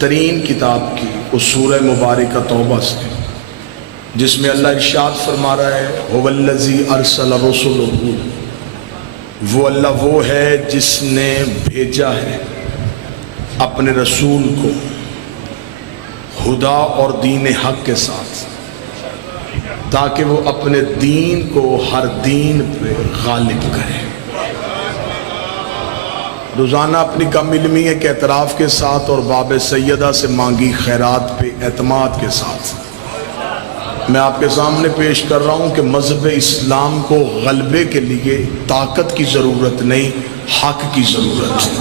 ترین کتاب کی اس سورہ مبارکہ توبہ سے، جس میں اللہ ارشاد فرما رہا ہے هو الذی ارسل رسلہ، وہ اللہ وہ ہے جس نے بھیجا ہے اپنے رسول کو ہدا اور دین حق کے ساتھ، تاکہ وہ اپنے دین کو ہر دین پہ غالب کرے۔ روزانہ اپنی کم علمی کے اعتراف کے ساتھ اور باب سیدہ سے مانگی خیرات پہ اعتماد کے ساتھ میں آپ کے سامنے پیش کر رہا ہوں کہ مذہب اسلام کو غلبے کے لیے طاقت کی ضرورت نہیں، حق کی ضرورت ہے۔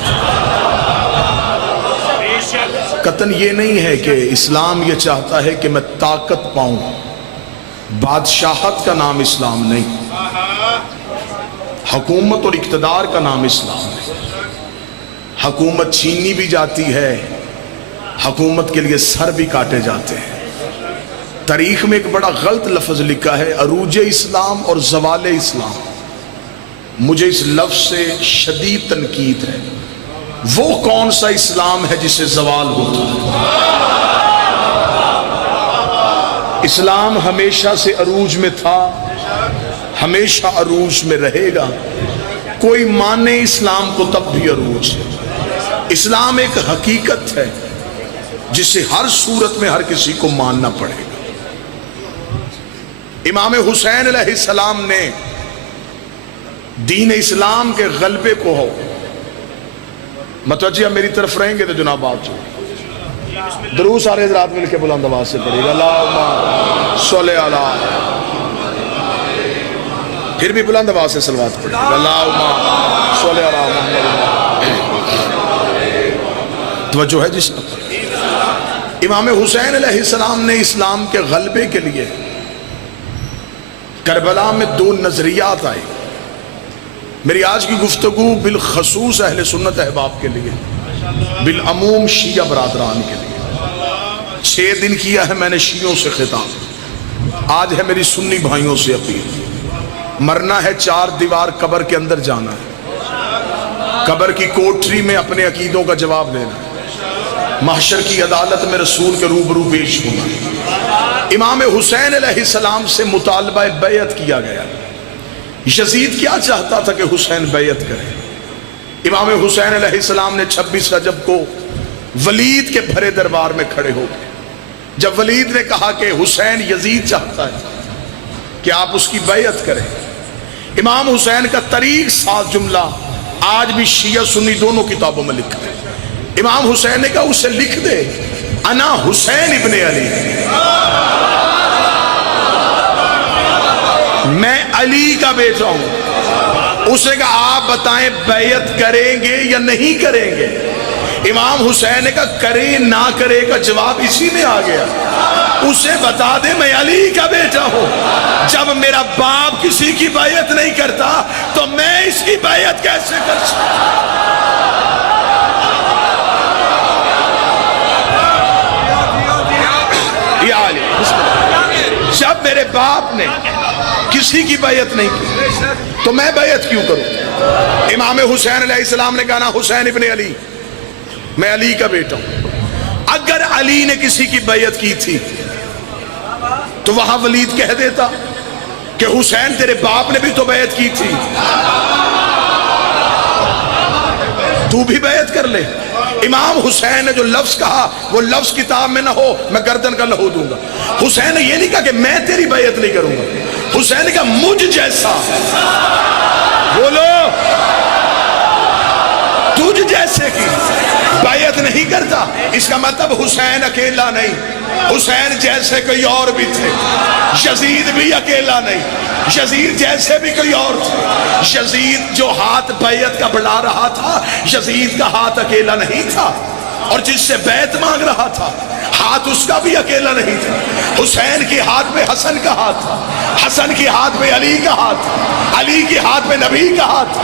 قطعاً یہ نہیں ہے کہ اسلام یہ چاہتا ہے کہ میں طاقت پاؤں، بادشاہت کا نام اسلام نہیں، حکومت اور اقتدار کا نام اسلام ہے۔ حکومت چھینی بھی جاتی ہے، حکومت کے لیے سر بھی کاٹے جاتے ہیں۔ تاریخ میں ایک بڑا غلط لفظ لکھا ہے عروج اسلام اور زوال اسلام۔ مجھے اس لفظ سے شدید تنقید ہے۔ وہ کون سا اسلام ہے جسے زوال ہوتا ہے؟ اسلام ہمیشہ سے عروج میں تھا، ہمیشہ عروج میں رہے گا۔ کوئی مانے اسلام کو تب بھی عروج ہے۔ اسلام ایک حقیقت ہے جسے ہر صورت میں ہر کسی کو ماننا پڑے گا۔ امام حسین علیہ السلام نے دین اسلام کے غلبے کو ہو، متوجہ میری طرف رہیں گے تو جناب بات ہو، درود سارے حضرات مل کے بلند آواز سے پڑھیے گا اللہم صلی علی، پھر بھی بلند آواز سے صلوات پڑھیے گا اللہم صلی علی محمد۔ توجہ ہے جس امام حسین علیہ السلام نے اسلام کے غلبے کے لیے کربلا میں دو نظریات آئے۔ میری آج کی گفتگو بالخصوص اہل سنت احباب کے لیے، بالعموم شیعہ برادران کے لیے۔ 6 دن کیا ہے میں نے شیعوں سے خطاب، آج ہے میری سنی بھائیوں سے اپیل۔ مرنا ہے 4 دیوار قبر کے اندر جانا ہے، قبر کی کوٹری میں اپنے عقیدوں کا جواب دینا ہے، محشر کی عدالت میں رسول کے روبرو پیش ہونا ہے۔ امام حسین علیہ السلام سے مطالبہ بیعت کیا گیا۔ یزید کیا چاہتا تھا کہ حسین بیعت کرے؟ امام حسین علیہ السلام نے 26 رجب کو ولید کے بھرے دربار میں کھڑے ہو گئے۔ جب ولید نے کہا کہ حسین یزید چاہتا ہے کہ آپ اس کی بیعت کریں، امام حسین کا طریق ساز جملہ آج بھی شیعہ سنی دونوں کتابوں میں لکھا ہے۔ امام حسین نے کہا اسے لکھ دے انا حسین ابن علی، میں علی کا بیٹا ہوں۔ اسے کہا آپ بتائیں بیعت کریں گے یا نہیں کریں گے؟ امام حسین نے کہا کریں نہ کرے کا جواب اسی میں آ گیا، اسے بتا دے میں علی کا بیٹا ہوں۔ جب میرا باپ کسی کی بیعت نہیں کرتا تو میں اس کی بیعت کیسے کر سکتا؟ جب میرے باپ نے کسی کی بیعت نہیں کی تو میں بیعت کیوں کروں؟ امام حسین علیہ السلام نے کہا نا حسین ابن علی، میں علی کا بیٹا ہوں۔ اگر علی نے کسی کی بیعت کی تھی تو وہاں ولید کہہ دیتا کہ حسین تیرے باپ نے بھی تو بیعت کی تھی، تو بھی بیعت کر لے۔ امام حسین نے جو لفظ کہا وہ لفظ کتاب میں نہ ہو میں گردن کا لہو دوں گا۔ حسین نے یہ نہیں کہا کہ میں تیری بیعت نہیں کروں گا، حسین نے کہا مجھ جیسا، بولو تجھ جیسے کی بیعت نہیں کرتا۔ اس کا مطلب حسین اکیلا نہیں، حسین جیسے کوئی اور بھی تھے، یزید بھی اکیلا نہیں، یزید جیسے بھی کوئی اور تھے۔ یزید جو ہاتھ بیعت کا بڑھا رہا تھا، یزید کا ہاتھ اکیلا نہیں تھا، اور جس سے بیعت مانگ رہا تھا ہاتھ اس کا بھی اکیلا نہیں تھا۔ حسین کے ہاتھ پہ حسن کا ہاتھ تھا، حسن کے ہاتھ پہ علی کا ہاتھ، علی کے ہاتھ پہ نبی کا ہاتھ،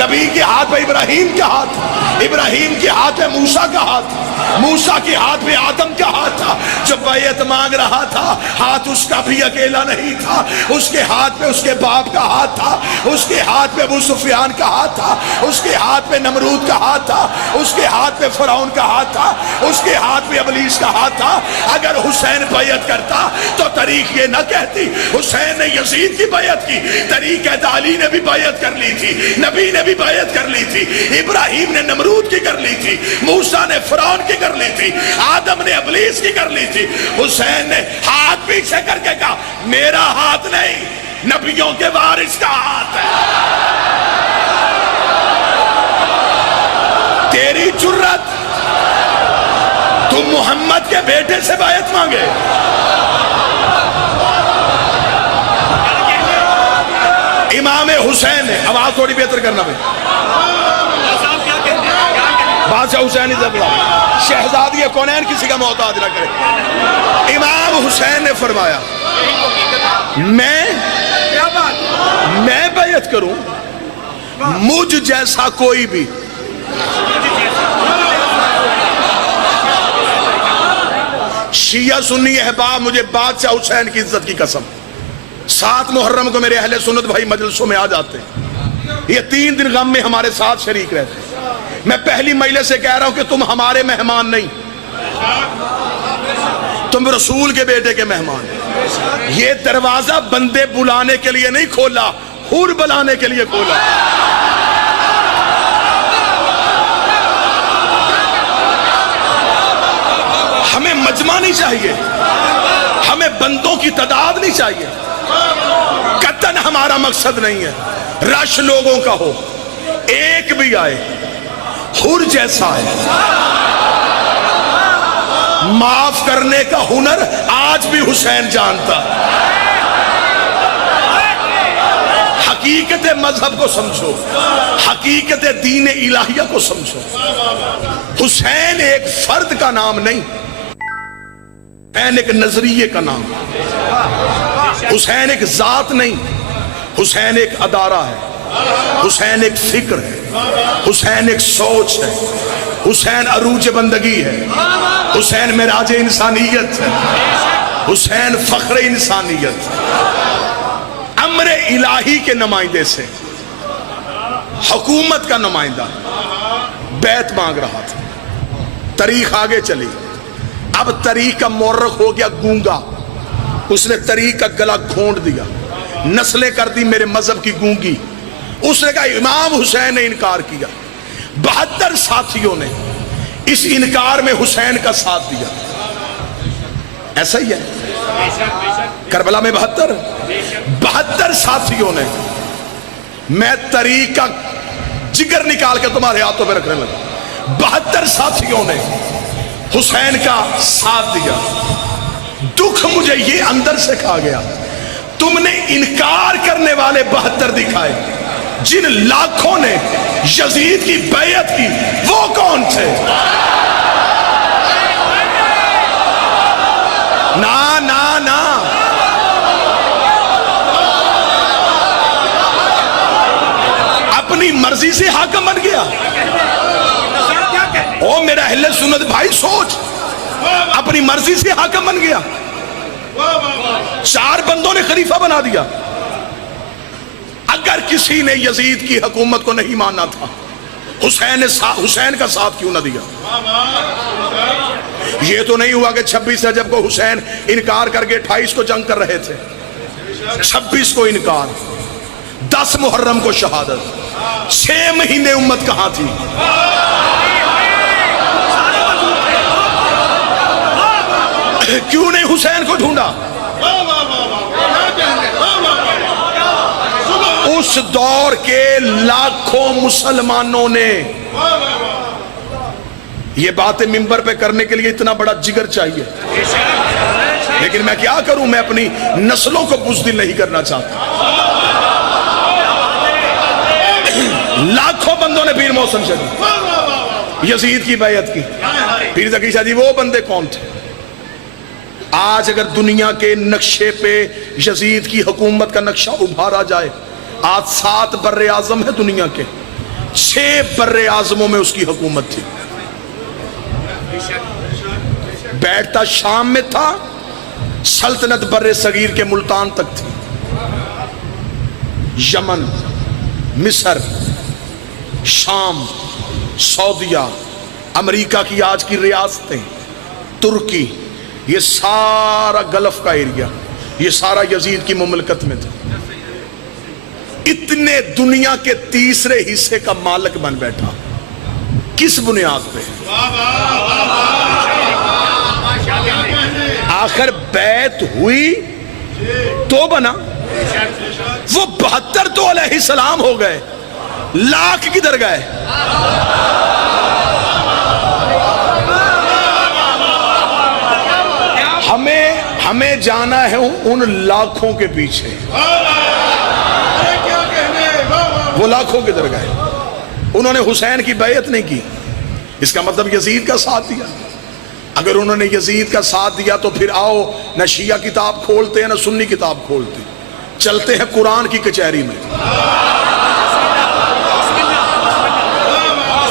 نبی کے ہاتھ پہ ابراہیم کا ہاتھ، ابراہیم کے ہاتھ پہ موسیٰ کا ہاتھ، موسیٰ کے ہاتھ میں آدم کا ہاتھ تھا، جب بیعت مانگ رہا تھا ہاتھ اس کا بھی اکیلا نہیں تھا، اس کے ہاتھ میں اس کے باپ کا ہاتھ تھا، اس کے ہاتھ میں ابو سفیان کا ہاتھ تھا، اس کے ہاتھ میں نمرود کا ہاتھ تھا، اس کے ہاتھ میں فرعون کا ہاتھ تھا، اس کے ہاتھ میں ابلیس کا ہاتھ تھا۔ اگر حسین بیعت کرتا تو تاریخ یہ نہ کہتی حسین نے یزید کی بیعت کی، تاریخ کہتا علی نے بھی بیعت کر لی تھی، نبی نے بھی بیعت کر لی تھی، ابراہیم نے نمرود کی کر لی تھی، موسیٰ نے فرعون کی کر لی تھی، آدم نے ابلیس کی کر لی تھی۔ حسین نے ہاتھ پیچھے کر کے کہا میرا ہاتھ نہیں، نبیوں کے وارث کا ہاتھ ہے۔ تیری جرت تم محمد کے بیٹے سے بیعت مانگے؟ امام حسین نے آواز تھوڑی بہتر کرنا بھائی، بادشاہ حسین شہزادی کونین کسی کا محتاج نہ کرے۔ امام حسین نے فرمایا میں بیعت کروں، مجھ جیسا کوئی بھی شیعہ سنی احباب، مجھے بادشاہ حسین کی عزت کی قسم، 7 محرم کو میرے اہل سنت بھائی مجلسوں میں آ جاتے ہیں، یہ 3 دن غم میں ہمارے ساتھ شریک رہتے ہیں۔ میں پہلی مجلس سے کہہ رہا ہوں کہ تم ہمارے مہمان نہیں، تم رسول کے بیٹے کے مہمان۔ یہ دروازہ بندے بلانے کے لیے نہیں کھولا، حور بلانے کے لیے کھولا۔ ہمیں مجمع نہیں چاہیے، ہمیں بندوں کی تعداد نہیں چاہیے، قطعاً ہمارا مقصد نہیں ہے رش لوگوں کا ہو، ایک بھی آئے حر جیسا ہے۔ معاف کرنے کا ہنر آج بھی حسین جانتا۔ حقیقت مذہب کو سمجھو، حقیقت دین الہیہ کو سمجھو۔ حسین ایک فرد کا نام نہیں، حسین ایک نظریے کا نام، حسین ایک ذات نہیں، حسین ایک ادارہ ہے، حسین ایک فکر ہے، حسین ایک سوچ ہے، حسین عروج بندگی ہے، حسین معراج انسانیت ہے، حسین فخر انسانیت، امر الہی کے نمائندے سے حکومت کا نمائندہ بیعت مانگ رہا تھا۔ تاریخ آگے چلی، اب تاریخ کا مورخ ہو گیا گونگا، اس نے تاریخ کا گلا گھونٹ دیا، نسلیں کر دی میرے مذہب کی گونگی۔ اس نے کہا امام حسین نے انکار کیا، 72 ساتھیوں نے اس انکار میں حسین کا ساتھ دیا۔ ایسا ہی ہے کربلا میں 72 ساتھیوں نے، میں طریق کا جگر نکال کے تمہارے ہاتھوں میں رکھنے لگا، 72 ساتھیوں نے حسین کا ساتھ دیا۔ دکھ مجھے یہ اندر سے کھا گیا، تم نے انکار کرنے والے 72 دکھائے، جن لاکھوں نے یزید کی بیعت کی وہ کون تھے؟ نا نا نا، اپنی مرضی سے حاکم بن گیا۔ او میرا اہل سنت بھائی سوچ، اپنی مرضی سے حاکم بن گیا، 4 بندوں نے خلیفہ بنا دیا۔ اگر کسی نے یزید کی حکومت کو نہیں ماننا تھا، حسین کا ساتھ کیوں نہ دیا؟ یہ تو نہیں ہوا کہ 26 رجب کو حسین انکار کر کے 28 کو جنگ کر رہے تھے، 26 کو انکار، 10 محرم کو شہادت، 6 مہینے امت کہاں تھی؟ کیوں نہیں حسین کو ڈھونڈا؟ اس دور کے لاکھوں مسلمانوں نے یہ باتیں منبر پہ کرنے کے لیے اتنا بڑا جگر چاہیے، لیکن میں کیا کروں، میں اپنی نسلوں کو بزدل نہیں کرنا چاہتا۔ لاکھوں بندوں نے پیر محسن شاہ یزید کی بیعت کی۔ پیر ذکی شاہ جی وہ بندے کون تھے؟ آج اگر دنیا کے نقشے پہ یزید کی حکومت کا نقشہ ابھارا جائے، آج 7 بر اعظم ہے دنیا کے، 6 بر اعظموں میں اس کی حکومت تھی، بیٹھتا شام میں تھا، سلطنت بر صغیر کے ملتان تک تھی، یمن، مصر، شام، سعودیہ، امریکہ کی آج کی ریاستیں، ترکی، یہ سارا گلف کا ایریا، یہ سارا یزید کی مملکت میں تھا۔ اتنے دنیا کے تیسرے حصے کا مالک بن بیٹھا، کس بنیاد پہ؟ آخر بیعت ہوئی تو بنا۔ وہ 72 تو علیہ السلام ہو گئے، لاکھ کدھر گئے؟ ہمیں جانا ہے ان لاکھوں کے پیچھے، وہ لاکھوں کدھر گئے؟ انہوں نے حسین کی بیعت نہیں کی، اس کا مطلب یزید کا ساتھ دیا۔ اگر انہوں نے یزید کا ساتھ دیا تو پھر آؤ، نہ شیعہ کتاب کھولتے ہیں نہ سنی کتاب کھولتے، چلتے ہیں قرآن کی کچہری میں،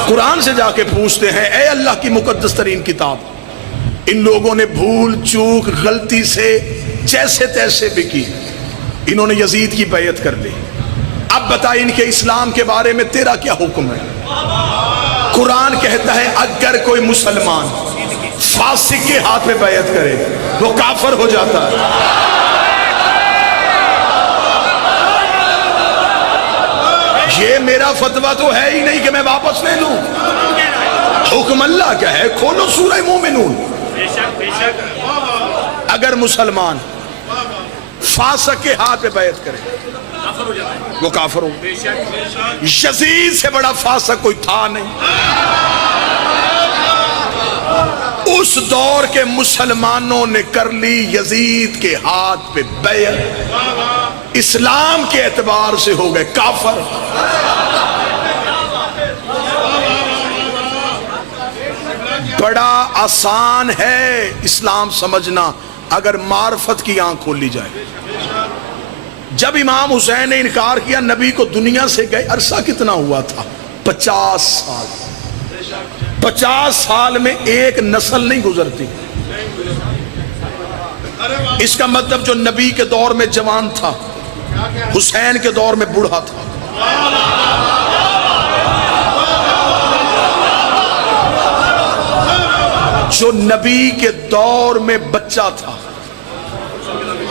قرآن سے جا کے پوچھتے ہیں، اے اللہ کی مقدس ترین کتاب، ان لوگوں نے بھول چوک غلطی سے جیسے تیسے بھی کی، انہوں نے یزید کی بیعت کر لی، اب بتا ان کے اسلام کے بارے میں تیرا کیا حکم ہے؟ قرآن کہتا ہے اگر کوئی مسلمان فاسق کے ہاتھ میں بیعت کرے وہ کافر ہو جاتا ہے۔ یہ میرا فتویٰ تو ہے ہی نہیں کہ میں واپس لے لوں، حکم اللہ کیا ہے؟ کھولو سورہ مومنون۔ اگر مسلمان فاسق کے ہاتھ پہ بیعت کرے وہ کافر ہو۔ یزید سے بڑا فاسق کوئی تھا نہیں۔ اس دور کے مسلمانوں نے کر لی یزید کے ہاتھ پہ بیعت، اسلام کے اعتبار سے ہو گئے کافر۔ بڑا آسان ہے اسلام سمجھنا اگر معرفت کی آنکھ کھول لی جائے۔ جب امام حسین نے انکار کیا، نبی کو دنیا سے گئے عرصہ کتنا ہوا تھا؟ 50 سال۔ 50 سال میں ایک نسل نہیں گزرتی۔ اس کا مطلب جو نبی کے دور میں جوان تھا حسین کے دور میں بوڑھا تھا۔ جو نبی کے دور میں بچہ تھا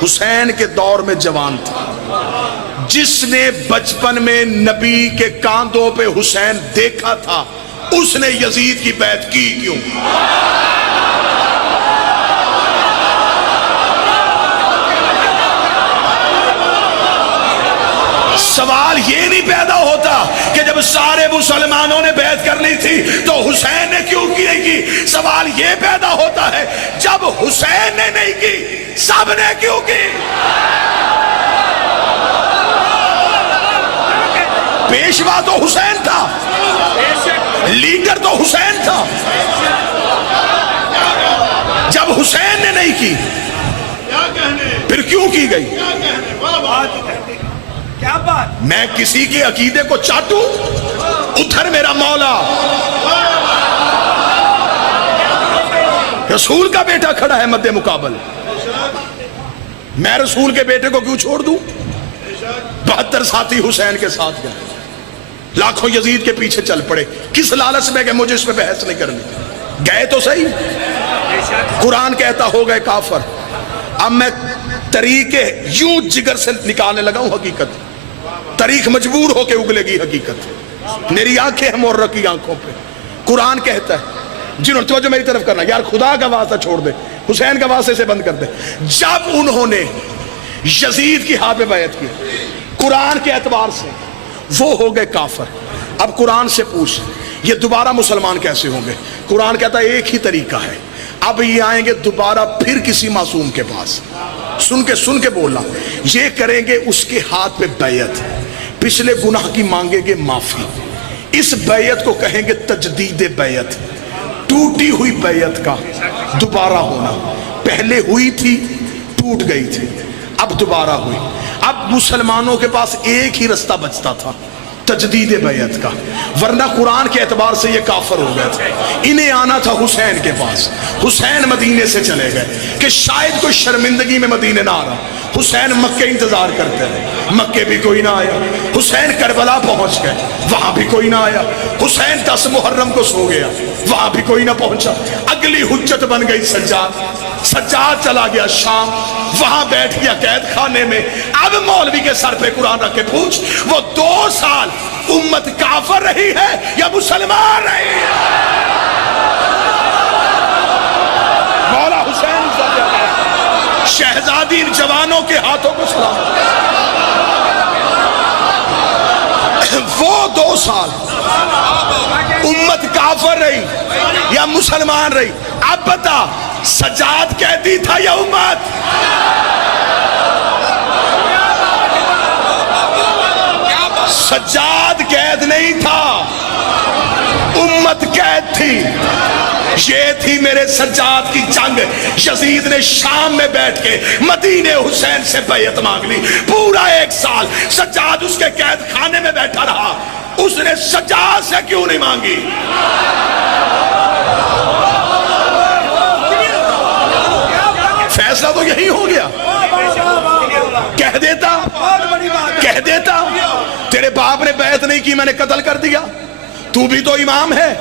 حسین کے دور میں جوان تھا۔ جس نے بچپن میں نبی کے کاندھوں پہ حسین دیکھا تھا اس نے یزید کی بیعت کی کیوں؟ سوال یہ نہیں پیدا ہوتا کہ جب سارے مسلمانوں نے بیعت کرنی تھی تو حسین نے کیوں کی نہیں کی، سوال یہ پیدا ہوتا ہے جب حسین نے نہیں کی سب نے کیوں کی؟ پیشوا تو حسین تھا، لیڈر تو حسین تھا، جب حسین نے نہیں کی پھر کیوں کی گئی؟ کیا بات؟ میں کسی کے عقیدے کو چاٹوں؟ ادھر میرا مولا رسول کا بیٹا کھڑا ہے مد مقابل، میں رسول کے بیٹے کو کیوں چھوڑ دوں؟ 72 ساتھی حسین کے ساتھ گئے، لاکھوں یزید کے پیچھے چل پڑے، کس لالچ میں کہ مجھے اس پہ بحث نہیں کرنی؟ گئے تو صحیح، قرآن کہتا ہو گئے کافر۔ اب میں طریقے یوں جگر سے نکالنے لگا ہوں حقیقت، تاریخ مجبور ہو کے اگلے گی حقیقت، میری آنکھیں ہیں مورہ کی آنکھوں پہ۔ قرآن کہتا ہے، جنہوں نے توجہ میری طرف کرنا، یار خدا کا واسطہ چھوڑ دے، حسین کا واسطے سے بند کر دے، جب انہوں نے یزید کی ہاتھ پہ بیعت کی قرآن کے اعتبار سے وہ ہو گئے کافر۔ اب قرآن سے پوچھ یہ دوبارہ مسلمان کیسے ہوں گے؟ قرآن کہتا ہے ایک ہی طریقہ ہے، اب یہ آئیں گے دوبارہ پھر کسی معصوم کے پاس، سن کے بولنا، یہ کریں گے اس کے ہاتھ پہ بیعت، پچھلے گناہ کی مانگیں گے معافی، اس بیعت کو کہیں گے تجدید بیعت، ٹوٹی ہوئی بیعت کا دوبارہ ہونا، پہلے ہوئی تھی ٹوٹ گئی تھی اب دوبارہ ہوئی۔ اب مسلمانوں کے پاس ایک ہی رستہ بچتا تھا، تجدید بیعت کا، ورنہ قرآن کے اعتبار سے یہ کافر ہو گئے تھے۔ انہیں آنا تھا حسین کے پاس، حسین مدینے سے چلے گئے کہ شاید کوئی شرمندگی میں مدینے نہ آ رہا، حسین مکے انتظار کرتے رہے، مکے بھی کوئی نہ آیا۔ حسین کربلا پہنچ گئے، وہاں بھی کوئی نہ آیا۔ حسین 10 محرم کو سو گیا، وہاں بھی کوئی نہ پہنچا۔ اگلی حجت بن گئی سجاد، سجاد چلا گیا شام، وہاں بیٹھ گیا قید خانے میں۔ اب مولوی کے سر پہ قرآن رکھ کے پوچھ، وہ 2 سال امت کافر رہی ہے یا مسلمان رہی ہے؟ مولا حسین شہزادی ان جوانوں کے ہاتھوں کو سلام۔ وہ 2 سال امت کافر رہی یا مسلمان رہی؟ اب بتا، سجاد قیدی تھا یا امت؟ سجاد قید نہیں تھا، امت قید تھی۔ یہ تھی میرے سجاد کی جنگ۔ یزید نے شام میں بیٹھ کے مدینے حسین سے بیعت مانگ لی، پورا 1 سال سجاد اس کے قید خانے میں بیٹھا رہا۔ اس نے سجاد سے کیوں نہیں مانگی؟ فیصلہ تو یہی ہو گیا۔ کہہ دیتا تیرے باپ نے بیعت نہیں کی، میں نے قتل کر دیا، تو بھی تو امام ہے،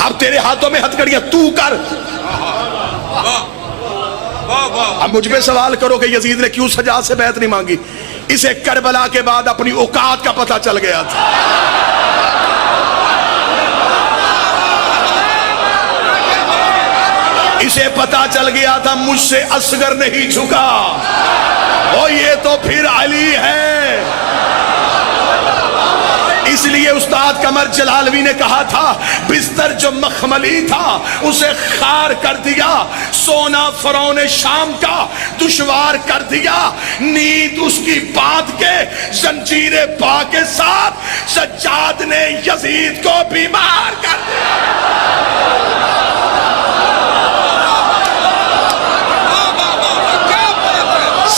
اب تیرے ہاتھوں میں ہتھکڑیاں، تو کر۔ اب مجھ پہ سوال کرو کہ یزید نے کیوں سجاد سے بیعت نہیں مانگی؟ اسے کربلا کے بعد اپنی اوقات کا پتہ چل گیا تھا۔ اسے پتہ چل گیا تھا مجھ سے اصغر نہیں جھکا، اور یہ تو پھر علی ہے۔ اس لیے استاد قمر جلالوی نے کہا تھا، بستر جو مخملی تھا اسے خار کر دیا، سونا فرعون شام کا دشوار کر دیا، نیند اس کی باندھ کے زنجیر پا کے ساتھ سجاد نے یزید کو بیمار کر دیا۔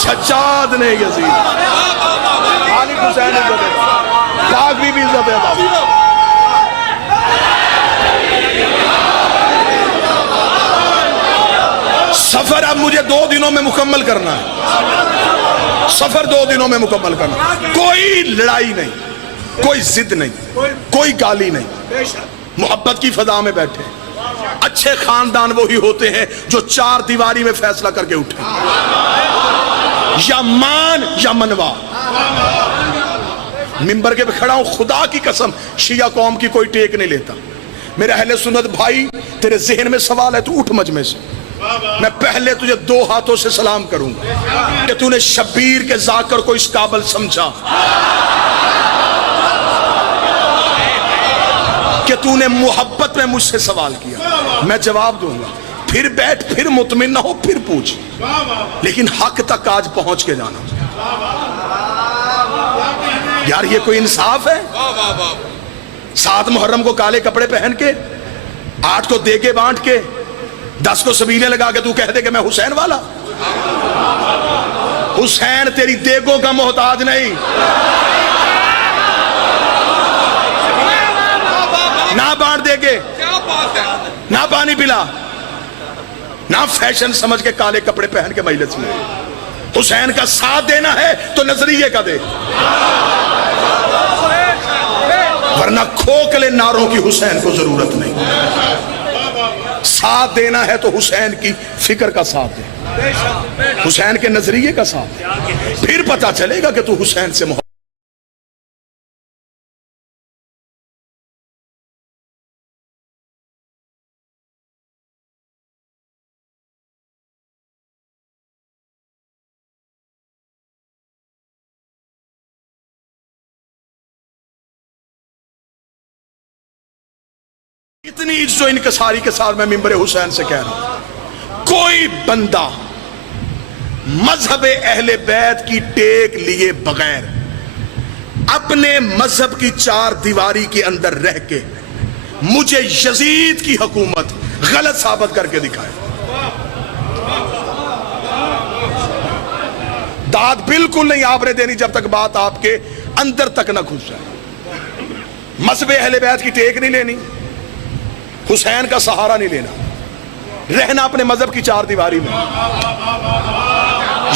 سجاد نے یزید، علی حسین عزت پاک بھی عزت ہے۔ سفر اب مجھے 2 دنوں میں مکمل کرنا ہے، سفر 2 دنوں میں مکمل کرنا۔ کوئی لڑائی نہیں، کوئی ضد نہیں، کوئی گالی نہیں، محبت کی فضا میں بیٹھے۔ اچھے خاندان وہی ہوتے ہیں جو 4 دیواری میں فیصلہ کر کے اٹھے، یا مان یا منوا۔ ممبر کے پہ کھڑا ہوں، خدا کی قسم شیعہ قوم کی کوئی ٹیک نہیں لیتا۔ میرے اہل سنت بھائی، تیرے ذہن میں سوال ہے تو اٹھ مجمع سے، میں پہلے تجھے 2 ہاتھوں سے سلام کروں گا کہ تو نے شبیر کے ذاکر کو اس قابل سمجھا، کہ تو نے محبت میں مجھ سے سوال کیا، میں جواب دوں گا۔ پھر بیٹھ، پھر مطمئن نہ ہو، پھر پوچھ، لیکن حق تک آج پہنچ کے جانا۔ یار یہ کوئی انصاف ہے؟ 7 محرم کو کالے کپڑے پہن کے، 8 کو دیگے بانٹ کے، 10 کو سبیلے لگا کے تو کہہ دے کہ میں حسین والا؟ حسین تیری دیگوں کا محتاج نہیں، نہ بانٹ دے گے، نہ پانی پلا، نہ فیشن سمجھ کے کالے کپڑے پہن کے مجلس میں۔ حسین کا ساتھ دینا ہے تو نظریے کا دے، ورنہ کھوکھلے نعروں کی حسین کو ضرورت نہیں۔ ساتھ دینا ہے تو حسین کی فکر کا ساتھ دے، حسین کے نظریے کا ساتھ دے، پھر پتہ چلے گا کہ تو حسین سے محبت۔ اتنی عزت و انکساری کے ساتھ میں ممبر حسین سے کہہ رہا ہوں، کوئی بندہ مذہب اہل بیت کی ٹیک لیے بغیر اپنے مذہب کی 4 دیواری کے اندر رہ کے مجھے یزید کی حکومت غلط ثابت کر کے دکھائے۔ داد بالکل نہیں آپ نے دینی جب تک بات آپ کے اندر تک نہ گھس جائے۔ مذہب اہل بیت کی ٹیک نہیں لینی، حسین کا سہارا نہیں لینا، رہنا اپنے مذہب کی چار دیواری میں،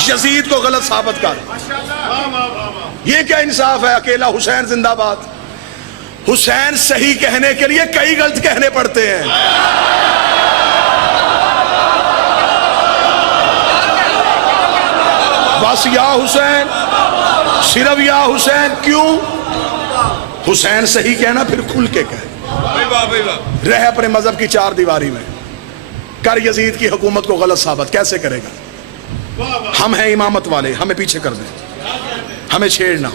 یزید کو غلط ثابت کر۔ یہ کیا انصاف ہے؟ اکیلا حسین زندہ باد؟ حسین صحیح کہنے کے لیے کئی غلط کہنے پڑتے ہیں۔ بس یا حسین، صرف یا حسین، کیوں؟ حسین صحیح کہنا پھر کھل کے کہے، رہ اپنے مذہب کی چار دیواری میں، کر یزید کی حکومت کو غلط ثابت۔ کیسے کرے گا؟ ہم ہیں امامت والے، ہمیں پیچھے کر دیں، ہمیں چھیڑنا۔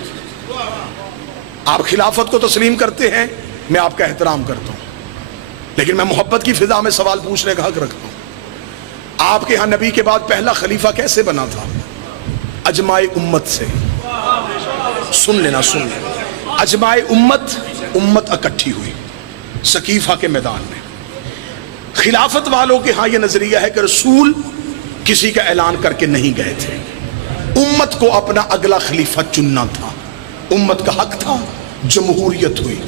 آپ خلافت کو تسلیم کرتے ہیں، میں آپ کا احترام کرتا ہوں، لیکن میں محبت کی فضا میں سوال پوچھنے کا حق رکھتا ہوں۔ آپ کے ہاں نبی کے بعد پہلا خلیفہ کیسے بنا تھا؟ اجماع امت سے۔ سن لینا، سن لینا، اجماع امت اکٹھی ہوئی سقیفہ کے میدان میں۔ خلافت والوں کے ہاں یہ نظریہ ہے کہ رسول کسی کا اعلان کر کے نہیں گئے تھے، امت کو اپنا اگلا خلیفہ چننا تھا، امت کا حق تھا۔ جمہوریت ہوئی،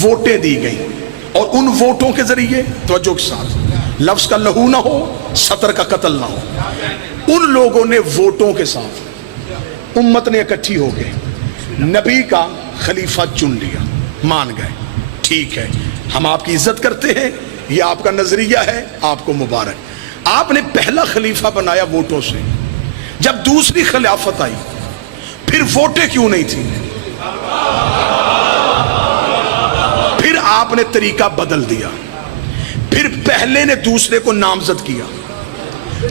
ووٹیں دی گئیں، اور ان ووٹوں کے ذریعے، توجہ کے ساتھ، لفظ کا لہو نہ ہو، سطر کا قتل نہ ہو، ان لوگوں نے ووٹوں کے ساتھ امت نے اکٹھی ہو گئے نبی کا خلیفہ چن لیا، مان گئے، ٹھیک ہے، ہم آپ کی عزت کرتے ہیں، یہ آپ کا نظریہ ہے، آپ کو مبارک۔ آپ نے پہلا خلیفہ بنایا ووٹوں سے، جب دوسری خلافت آئی پھر ووٹیں کیوں نہیں تھی؟ پھر آپ نے طریقہ بدل دیا، پھر پہلے نے دوسرے کو نامزد کیا۔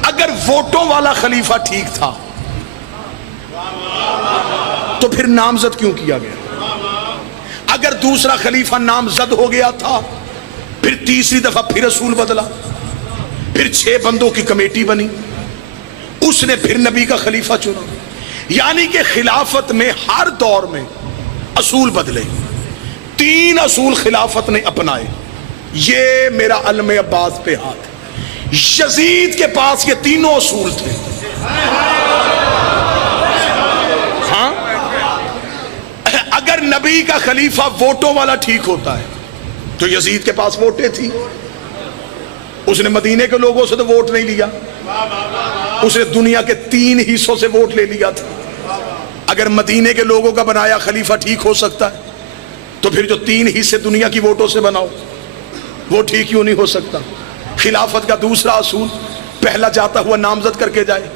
اگر ووٹوں والا خلیفہ ٹھیک تھا تو پھر نامزد کیوں کیا گیا؟ اگر دوسرا خلیفہ نامزد ہو گیا تھا، پھر تیسری دفعہ پھر اصول بدلا، پھر 6 بندوں کی کمیٹی بنی، اس نے پھر نبی کا خلیفہ چنا۔ یعنی کہ خلافت میں ہر دور میں اصول بدلے۔ 3 اصول خلافت نے اپنائے، یہ میرا علم عباس پہ ہاتھ ہے۔ یزید کے پاس یہ تینوں اصول تھے۔ ہاں، اگر نبی کا خلیفہ ووٹوں والا ٹھیک ہوتا ہے تو یزید کے پاس ووٹیں تھی، اس نے مدینے کے لوگوں سے تو ووٹ نہیں لیا، اس نے دنیا کے 3 حصوں سے ووٹ لے لیا تھا۔ اگر مدینے کے لوگوں کا بنایا خلیفہ ٹھیک ہو سکتا ہے تو پھر جو 3 حصے دنیا کی ووٹوں سے بناؤ وہ ٹھیک کیوں نہیں ہو سکتا؟ خلافت کا دوسرا اصول، پہلا جاتا ہوا نامزد کر کے جائے،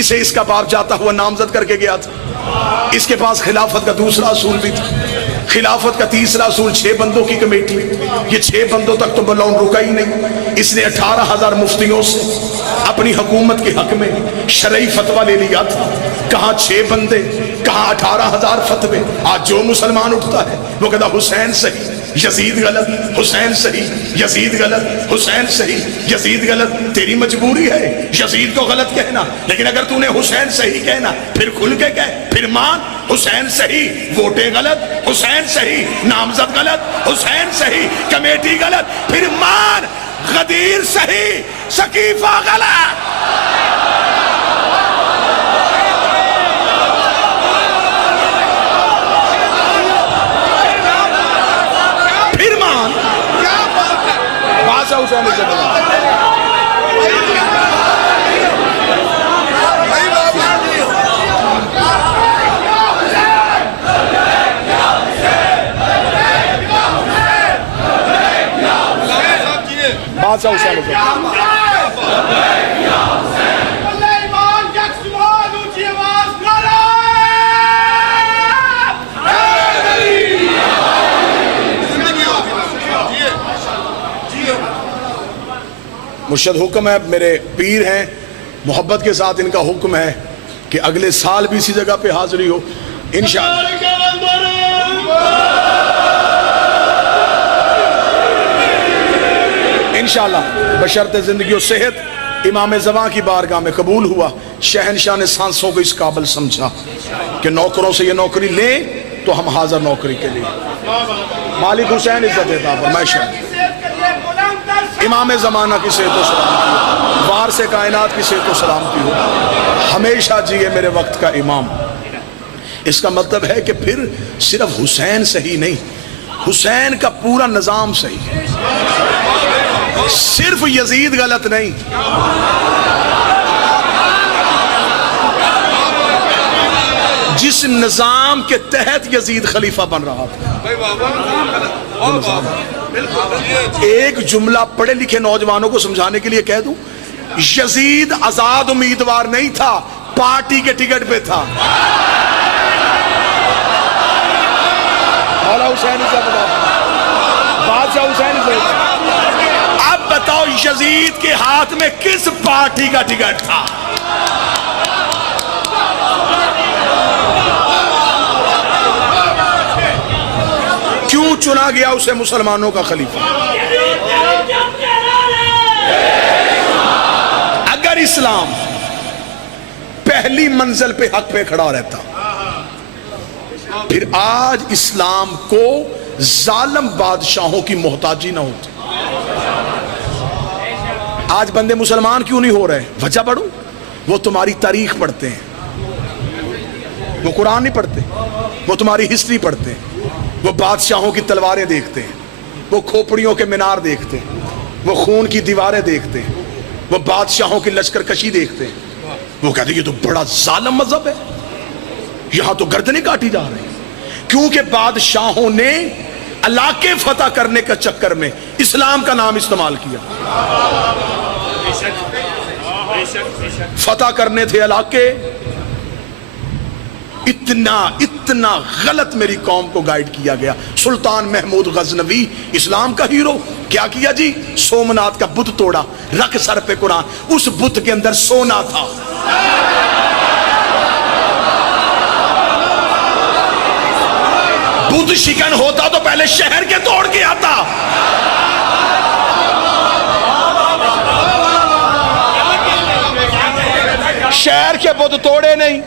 اسے اس کا باپ جاتا ہوا نامزد کر کے گیا تھا، اس کے پاس خلافت کا دوسرا اصول بھی تھا۔ خلافت کا تیسرا اصول 6 بندوں کی کمیٹی، یہ 6 بندوں تک تو بلون رکا ہی نہیں، اس نے 18,000 مفتیوں سے اپنی حکومت کے حق میں شرعی فتویٰ لے لیا تھا۔ کہاں 6 بندے، کہاں 18,000 فتوے۔ آج جو مسلمان اٹھتا ہے وہ کہتا حسین صحیح، یزید غلط، حسین صحیح، یزید غلط، حسین صحیح، یزید غلط۔ تیری مجبوری ہے یزید کو غلط کہنا، لیکن اگر تو نے حسین صحیح کہنا پھر کھل کے کہہ، پھر مان۔ حسین صحیح، ووٹیں غلط، حسین صحیح، نامزد غلط، حسین صحیح، کمیٹی غلط، پھر مان۔ غدیر صحیح، سقیفہ غلط۔ پھر مان۔ بادشاہ حسین سے بنا بادشاہ حسین سے مرشد حکم ہے، میرے پیر ہیں، محبت کے ساتھ ان کا حکم ہے کہ اگلے سال بھی اسی جگہ پہ حاضری ہو انشاءاللہ۔ انشاءاللہ بشرط زندگی و صحت امام زمان کی بارگاہ میں قبول ہوا۔ شہنشاہ نے سانسوں کو اس قابل سمجھا کہ نوکروں سے یہ نوکری لیں تو ہم حاضر نوکری کے لیے۔ مالک حسین عزت دیتا فرمائش ہے، امام زمانہ کی صحت و سلامتی ہو، وارث کائنات کی صحت و سلامتی ہو، ہمیشہ جیے میرے وقت کا امام۔ اس کا مطلب ہے کہ پھر صرف حسین صحیح نہیں، حسین کا پورا نظام صحیح ہے، صرف یزید غلط نہیں۔ جس نظام کے تحت یزید خلیفہ بن رہا تھا، ایک جملہ پڑھے لکھے نوجوانوں کو سمجھانے کے لیے کہہ دوں، یزید آزاد امیدوار نہیں تھا، پارٹی کے ٹکٹ پہ تھا۔ مولا حسین بادشاہ حسین، اب بتاؤ یزید کے ہاتھ میں کس پارٹی کا ٹکٹ تھا؟ کیوں چنا گیا اسے مسلمانوں کا خلیفہ؟ اگر اسلام پہلی منزل پہ حق پہ کھڑا رہتا، پھر آج اسلام کو ظالم بادشاہوں کی محتاجی نہ ہوتی۔ آج بندے مسلمان کیوں نہیں ہو رہے؟ وجہ پڑھوں، وہ تمہاری تاریخ پڑھتے ہیں، وہ قرآن نہیں پڑھتے، وہ تمہاری ہسٹری پڑھتے ہیں، وہ بادشاہوں کی تلواریں دیکھتے ہیں، وہ کھوپڑیوں کے مینار دیکھتے ہیں، وہ خون کی دیواریں دیکھتے ہیں، وہ بادشاہوں کی لشکر کشی دیکھتے ہیں، وہ کہتے ہیں یہ تو بڑا ظالم مذہب ہے، یہاں تو گردنیں کاٹی جا رہی ہیں، کیونکہ بادشاہوں نے علاقے فتح کرنے کا چکر میں اسلام کا نام استعمال کیا۔ فتح کرنے تھے علاقے، اتنا غلط میری قوم کو گائیڈ کیا گیا۔ سلطان محمود غزنوی اسلام کا ہیرو، کیا کیا جی؟ سومنات کا بت توڑا، رکھ سر پہ قرآن، اس بت کے اندر سونا تھا۔ بت شکن ہوتا تو پہلے شہر کے توڑ کے آتا۔ شہر کے بت توڑے نہیں،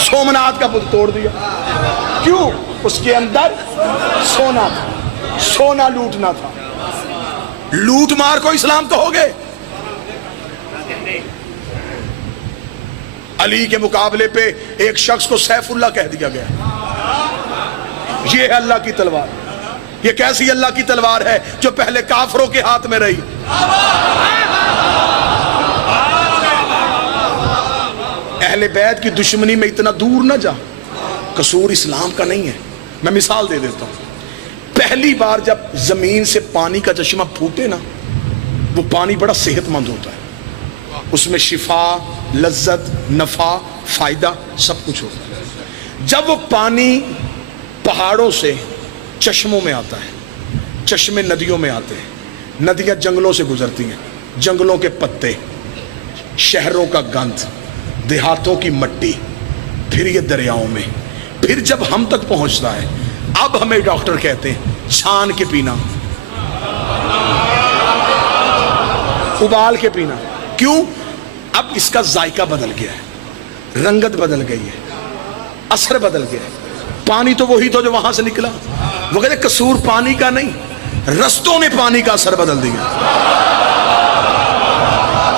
سومنات کا بت توڑ دیا۔ کیوں؟ اس کے اندر سونا تھا، سونا لوٹنا تھا۔ لوٹ مار کو اسلام کہو گے؟ علی کے مقابلے پہ ایک شخص کو سیف اللہ کہہ دیا گیا، یہ ہے اللہ کی تلوار۔ یہ کیسی اللہ کی تلوار ہے جو پہلے کافروں کے ہاتھ میں رہی؟ اہل بیت کی دشمنی میں اتنا دور نہ جا، قصور اسلام کا نہیں ہے۔ میں مثال دے دیتا ہوں، پہلی بار جب زمین سے پانی کا چشمہ پھوٹے نا، وہ پانی بڑا صحت مند ہوتا ہے، اس میں شفا، لذت، نفع، فائدہ سب کچھ ہوتا ہے۔ جب وہ پانی پہاڑوں سے چشموں میں آتا ہے، چشمے ندیوں میں آتے ہیں، ندیاں جنگلوں سے گزرتی ہیں، جنگلوں کے پتے، شہروں کا گند، دیہاتوں کی مٹی، پھر یہ دریاؤں میں، پھر جب ہم تک پہنچتا ہے، اب ہمیں ڈاکٹر کہتے ہیں چھان کے پینا، ابال کے پینا۔ کیوں؟ اب اس کا ذائقہ بدل گیا ہے، رنگت بدل گئی ہے، اثر بدل گیا ہے۔ پانی تو وہی تو جو وہاں سے نکلا۔ وہ کہتے ہیں قصور پانی کا نہیں، رستوں نے پانی کا اثر بدل دیا۔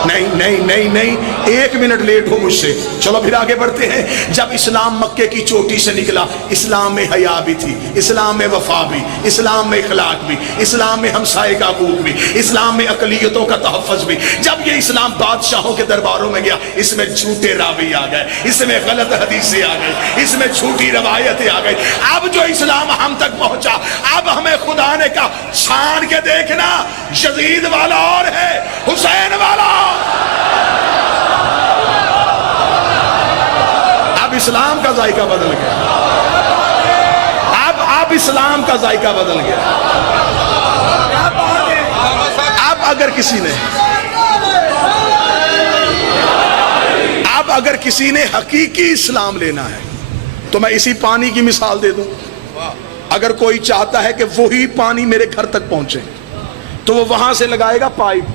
نہیں، ایک منٹ لیٹ ہو مجھ سے، چلو پھر آگے بڑھتے ہیں۔ جب اسلام مکے کی چوٹی سے نکلا، اسلام میں حیا بھی تھی، اسلام میں وفا بھی، اسلام میں اخلاق بھی، اسلام میں ہمسائے کا حقوق بھی، اسلام میں اقلیتوں کا تحفظ بھی۔ جب یہ اسلام بادشاہوں کے درباروں میں گیا، اس میں جھوٹے راوی آ گئے، اس میں غلط حدیثیں آ گئی، اس میں جھوٹی روایتیں آ گئی۔ اب جو اسلام ہم تک پہنچا، اب ہمیں خدا نے کہا چھان کے دیکھنا، یزید والا اور ہے، حسین والا اور۔ اب اسلام کا ذائقہ بدل گیا، اب اسلام کا ذائقہ بدل گیا۔ اب اگر کسی نے حقیقی اسلام لینا ہے تو میں اسی پانی کی مثال دے دوں۔ اگر کوئی چاہتا ہے کہ وہی پانی میرے گھر تک پہنچے تو وہ وہاں سے لگائے گا پائپ،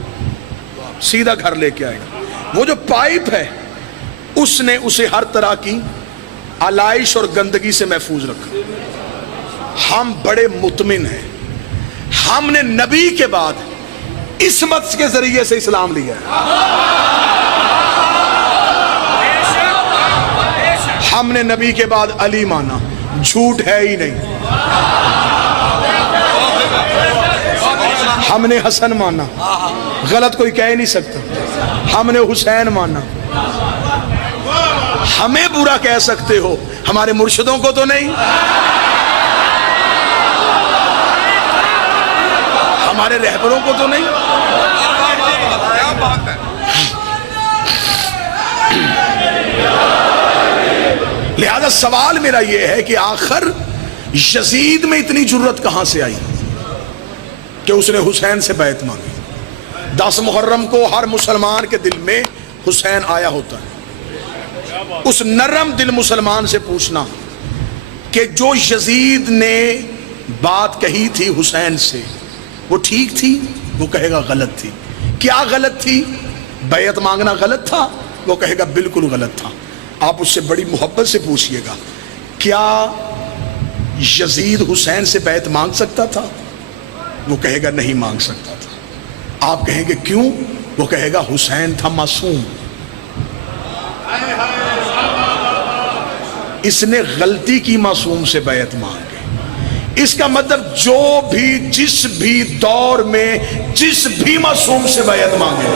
سیدھا گھر لے کے آئے گا۔ وہ جو پائپ ہے اس نے اسے ہر طرح کی آلائش اور گندگی سے محفوظ رکھا۔ ہم بڑے مطمئن ہیں، ہم نے نبی کے بعد عصمت کے ذریعے سے اسلام لیا ہے۔ ہم نے نبی کے بعد علی مانا، جھوٹ ہے ہی نہیں۔ ہم نے حسن مانا، غلط کوئی کہہ نہیں سکتا. ہم نے حسین مانا. ہمیں برا کہہ سکتے ہو، ہمارے مرشدوں کو تو نہیں، ہمارے رہبروں کو تو نہیں. لہذا سوال میرا یہ ہے کہ آخر یزید میں اتنی جرت کہاں سے آئی کہ اس نے حسین سے بیعت مانگی؟ 10 محرم کو ہر مسلمان کے دل میں حسین آیا ہوتا ہے. اس نرم دل مسلمان سے پوچھنا کہ جو یزید نے بات کہی تھی حسین سے وہ ٹھیک تھی؟ وہ کہے گا غلط تھی. کیا غلط تھی؟ بیعت مانگنا غلط تھا؟ وہ کہے گا بالکل غلط تھا. آپ اس سے بڑی محبت سے پوچھئے گا کیا یزید حسین سے بیعت مانگ سکتا تھا؟ وہ کہے گا نہیں مانگ سکتا تھا. آپ کہیں گے کیوں؟ وہ کہے گا حسین تھا معصوم، اس نے غلطی کی معصوم سے بیعت مانگی. اس کا مطلب جو بھی جس بھی دور میں جس بھی معصوم سے بیعت مانگے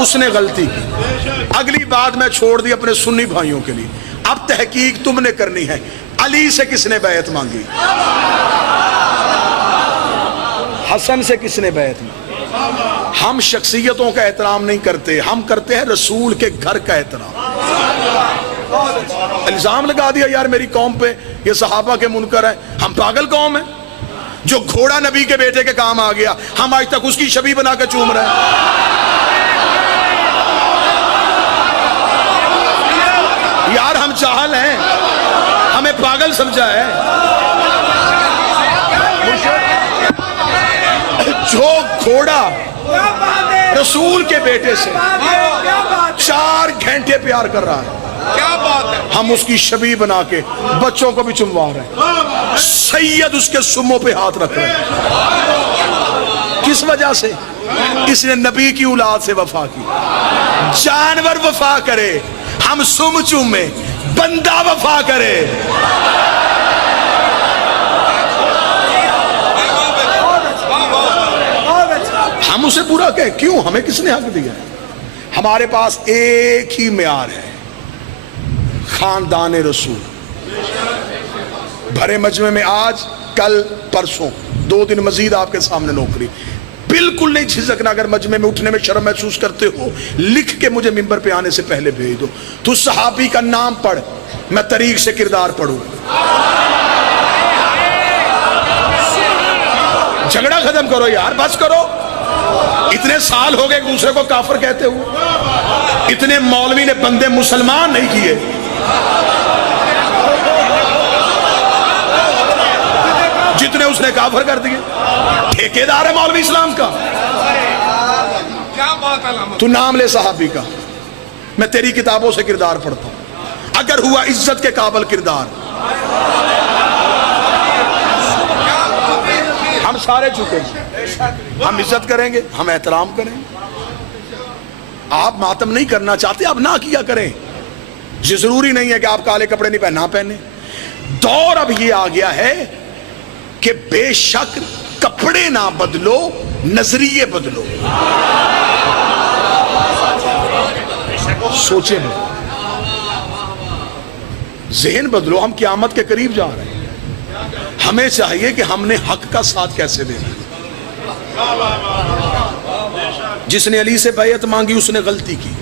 اس نے غلطی کی. اگلی بات میں چھوڑ دی اپنے سنی بھائیوں کے لیے. اب تحقیق تم نے کرنی ہے. علی سے کس نے بیعت مانگی؟ حسن سے کس نے بیعت مانگی؟ ہم شخصیتوں کا احترام نہیں کرتے، ہم کرتے ہیں رسول کے گھر کا احترام. الزام لگا دیا یار میری قوم پہ یہ صحابہ کے منکر ہیں. ہم پاگل قوم ہیں؟ جو گھوڑا نبی کے بیٹے کے کام آ گیا ہم آج تک اس کی شبیہ بنا کے چوم رہے ہیں. یار ہم جاہل ہیں، ہمیں پاگل سمجھا ہے. جو گھوڑا رسول کے بیٹے سے 4 گھنٹے پیار کر رہا ہے ہم اس کی شبیہ بنا کے بچوں کو بھی چموا رہے ہیں. سید اس کے سموں پہ ہاتھ رکھ رہے ہیں. کس وجہ سے؟ اس نے نبی کی اولاد سے وفا کی. جانور وفا کرے ہم سم چومیں، بندہ وفا کرے. ہم اسے برا کہیں کیوں؟ ہمیں کس نے حق دیا؟ ہمارے پاس ایک ہی معیار ہے، خاندان رسول. بھرے مجمع میں آج کل پرسوں 2 دن مزید آپ کے سامنے نوکری. بالکل نہیں جھجکنا. اگر مجمع میں اٹھنے میں شرم محسوس کرتے ہو لکھ کے مجھے منبر پہ آنے سے پہلے بھیج دو. تو صحابی کا نام پڑھ، میں طریق سے کردار پڑھوں. جھگڑا ختم کرو یار، بس کرو. اتنے سال ہو گئے ایک دوسرے کو کافر کہتے ہو. اتنے مولوی نے بندے مسلمان نہیں کیے. جتنے اس نے کافر کر دیے. ٹھیکیدار ہے مولوی اسلام کا. تو نام لے صحابی کا، میں تیری کتابوں سے کردار پڑھتا ہوں. اگر ہوا عزت کے قابل کردار ہم سارے جھکیں گے، ہم عزت کریں گے، ہم احترام کریں گے. آپ ماتم نہیں کرنا چاہتے آپ نہ کیا کریں. یہ ضروری نہیں ہے کہ آپ کالے کپڑے نہیں نہ پہنے. دور اب یہ آ گیا ہے کہ بے شک کپڑے نہ بدلو، نظریے بدلو. سوچیں ذہن بدلو. ہم قیامت کے قریب جا رہے ہیں. ہمیں چاہیے کہ ہم نے حق کا ساتھ کیسے دینا. جس نے علی سے بیعت مانگی اس نے غلطی کی.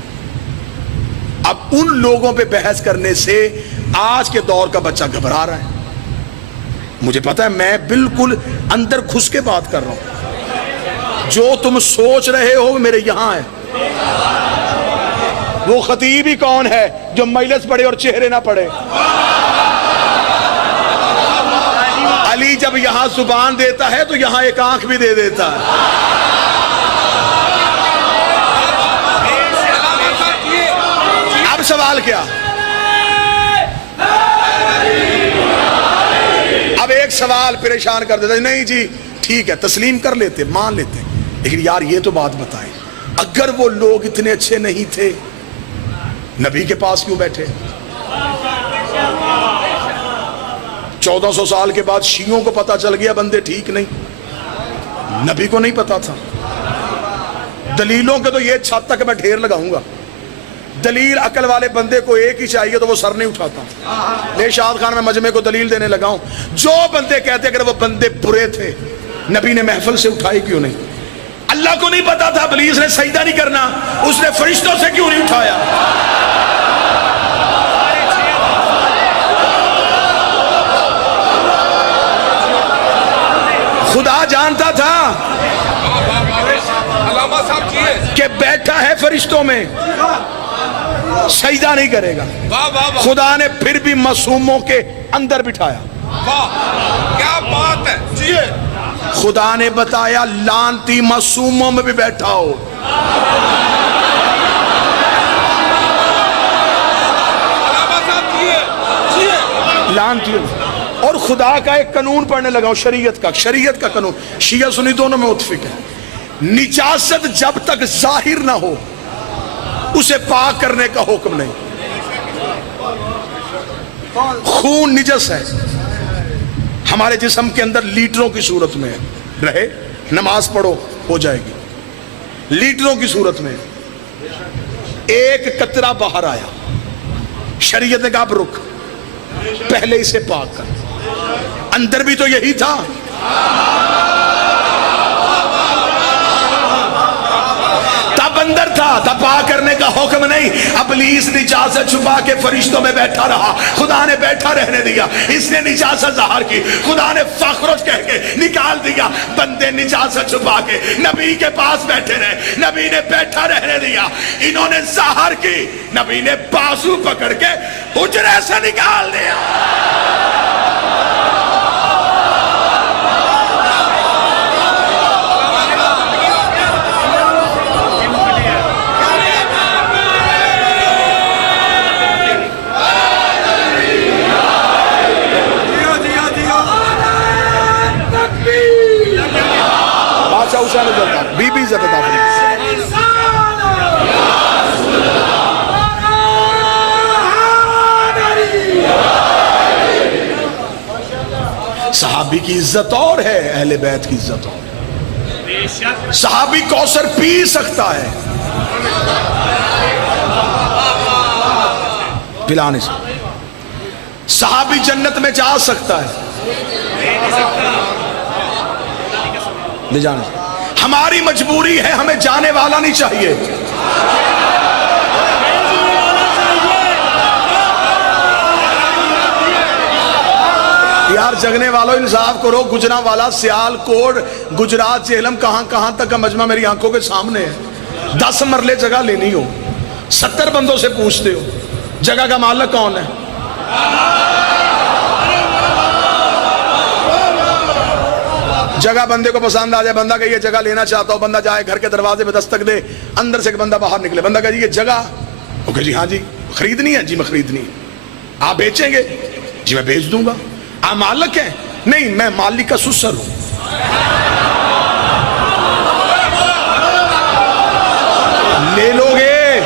اب ان لوگوں پہ بحث کرنے سے آج کے دور کا بچہ گھبرا رہا ہے. مجھے پتا ہے میں بالکل اندر گھس کے بات کر رہا ہوں. جو تم سوچ رہے ہو میرے یہاں ہے. وہ خطیب ہی کون ہے جو مجلس پڑھے اور چہرے نہ پڑھے؟ علی جب یہاں زبان دیتا ہے تو یہاں ایک آنکھ بھی دے دیتا ہے. اب سوال کیا؟ اب ایک سوال پریشان کر دیتا ہے. نہیں جی ٹھیک ہے تسلیم کر لیتے، مان لیتے، لیکن یار یہ تو بات بتائیں اگر وہ لوگ اتنے اچھے نہیں تھے نبی کے پاس کیوں بیٹھے؟ 1400 سال کے بعد شیعوں کو پتا چل گیا بندے ٹھیک نہیں، نبی کو نہیں پتا تھا۔ دلیلوں کے تو یہ چھت تک میں ڈھیر لگاؤں گا، دلیل عقل والے بندے کو ایک ہی چاہیے تو وہ سر نہیں اٹھاتا۔ لے شاد خان میں مجمع کو دلیل دینے لگا ہوں، جو بندے کہتے اگر وہ بندے برے تھے نبی نے محفل سے اٹھائی کیوں نہیں؟ اللہ کو نہیں پتا تھا ابلیس نے سجدہ نہیں کرنا، اس نے فرشتوں سے کیوں نہیں اٹھایا؟ خدا جانتا تھا کہ بیٹھا ہے فرشتوں میں، سجدہ نہیں کرے گا، خدا نے پھر بھی معصوموں کے اندر بٹھایا۔ کیا بات ہے، خدا نے بتایا لانتی معصوموں میں بھی بیٹھا ہو۔ لانتی اور خدا کا ایک قانون پڑھنے لگا ہوں، شریعت کا قانون، شیعہ سنی دونوں میں متفق ہے۔ نجاست جب تک ظاہر نہ ہو اسے پاک کرنے کا حکم نہیں۔ خون نجس ہے، ہمارے جسم کے اندر لیٹروں کی صورت میں رہے، نماز پڑھو ہو جائے گی، لیٹروں کی صورت میں ایک قطرہ باہر آیا، شریعت نے کہا اب رک، پہلے اسے پاک کر۔ اندر بھی تو یہی تھا، تب اندر تھا، تب پاک کرنے کا حکم نہیں۔ ابلیس نجاست چھپا کے فرشتوں میں بیٹھا رہا، خدا نے بیٹھا رہنے دیا۔ اس نے نجاست ظاہر کی، خدا نے فخرج کہہ کے نکال دیا۔ بندے نجاست چھپا کے نبی کے پاس بیٹھے رہے، نبی نے بیٹھا رہنے دیا۔ انہوں نے ظاہر کی، نبی نے بازو پکڑ کے حجرے سے نکال دیا۔ بی بی عزت عطا فرمائے۔ صحابی کی عزت اور ہے، اہل بیت کی عزت اور ہے۔ صحابی کوثر پی سکتا ہے، پلانے سے۔ صحابی جنت میں جا سکتا ہے، لے جانے سے۔ ہماری مجبوری ہے، ہمیں جانے والا نہیں چاہیے۔ یار جگنے والوں انصاف کرو، گجرا والا، سیال کوٹ، گجرات، جہلم، کہاں کہاں تک کا مجمع میری آنکھوں کے سامنے ہے۔ 10 مرلے جگہ لینی ہو، 70 بندوں سے پوچھتے ہو جگہ کا مالک کون ہے؟ جگہ بندے کو پسند آ جائے، بندہ کہ یہ جگہ لینا چاہتا ہو، بندہ جائے گھر کے دروازے پہ دستک دے، اندر سے ایک بندہ باہر نکلے، بندہ کہے جی یہ جگہ، وہ کہے جی ہاں جی خریدنی ہے، جی میں خریدنی ہے۔ آپ بیچیں گے؟ جی میں بیچ دوں گا۔ آپ مالک ہیں؟ نہیں میں مالک کا سسر ہوں۔ لے لو گے؟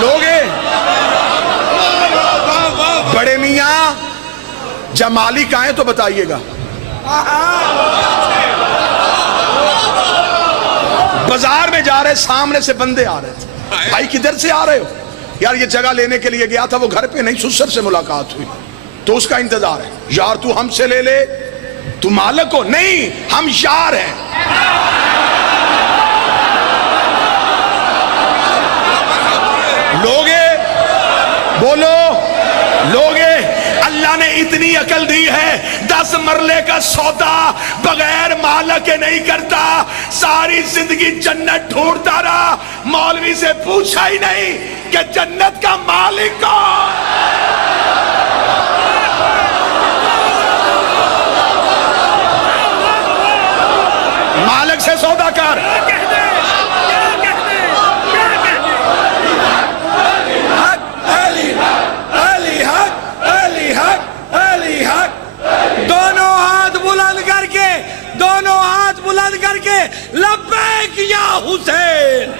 لوگے؟ بڑے میاں جب مالک آئے تو بتائیے گا۔ بازار میں جا رہے، سامنے سے بندے آ رہے تھے، بھائی کدھر سے آ رہے ہو؟ یار یہ جگہ لینے کے لیے گیا تھا، وہ گھر پہ نہیں، سسر سے ملاقات ہوئی تو اس کا انتظار ہے۔ یار تو ہم سے لے لے، تو مالک ہو؟ نہیں ہم یار ہیں۔ لوگے بولو، لوگے؟ اللہ نے اتنی عقل دی ہے، 10 مرلے کا سودا بغیر مالک کے نہیں کرتا۔ ساری زندگی جنت ڈھونڈتا رہا، مولوی سے پوچھا ہی نہیں کہ جنت کا مالک کون؟ مالک سے سودا کر۔ دونوں ہاتھ بلند کر کے لبیک یا حسین،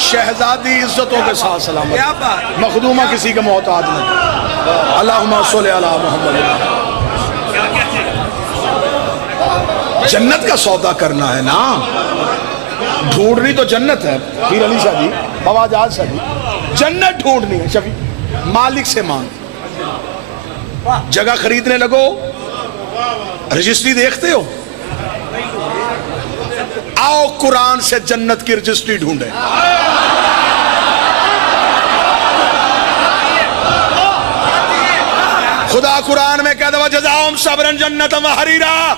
شہزادی عزتوں کے ساتھ سلامت، کیا بات، مخدومہ کسی کا محتاج نہیں۔ اللہم صلی علی محمد۔ جنت کا سودا کرنا ہے نا، ڈھونڈنی تو جنت ہے پیر علی شاہ جی، بابا جاز شاہ جی، جنت ڈھونڈنی ہے شفیع، مالک سے مانگ۔ جگہ خریدنے لگو، رجسٹری دیکھتے ہو، آؤ قرآن سے جنت کی رجسٹری ڈھونڈے۔ خدا قرآن میں کہتا ہے جزاؤہم صبرا جنتا وحریرا،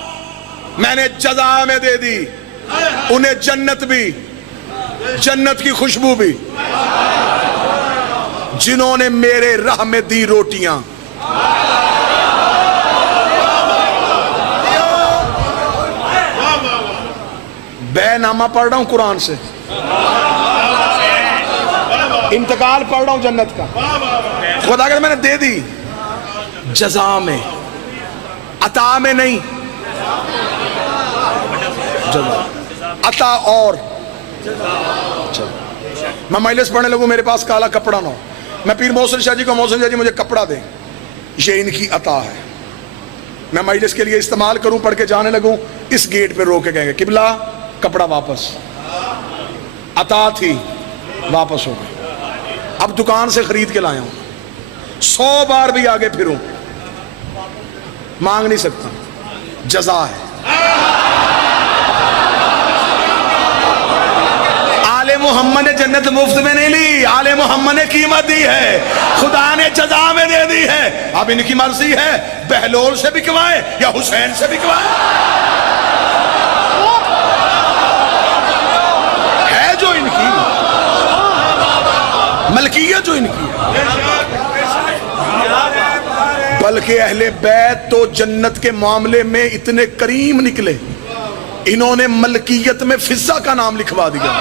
میں نے جزا میں دے دی انہیں جنت بھی، جنت کی خوشبو بھی، جنہوں نے میرے راہ میں دی روٹیاں۔ بے نامہ پڑھ رہا ہوں قرآن سے، انتقال پڑھ رہا ہوں جنت کا۔ خدا کہتا میں نے دے دی، جزا میں، عطا میں نہیں، جزا عطا اور میں مجلس پڑھنے لگوں میرے پاس کالا کپڑا نہ ہو، میں پیر محسن شاہ جی کو محسن شاہ جی مجھے کپڑا دیں، یہ ان کی عطا ہے، میں مجلس کے لیے استعمال کروں، پڑھ کے جانے لگوں، اس گیٹ پہ رو کے کہیں گے قبلہ کپڑا واپس، عطا تھی واپس ہو گئی، اب دکان سے خرید کے لایا ہوں، 100 بار بھی آگے پھروں مانگ نہیں سکتا، جزا ہے۔ آل محمد نے جنت مفت میں نہیں لی، آل محمد نے قیمت دی ہے، خدا نے جزا میں دے دی ہے، اب ان کی مرضی ہے بہلول سے بکوائیں یا حسین سے بکوائیں، ہے جو ان کی ملکیت، جو ان کی ہے۔ بلکہ اہل بیت تو جنت کے معاملے میں اتنے کریم نکلے، انہوں نے ملکیت میں فضہ کا نام لکھوا دیا۔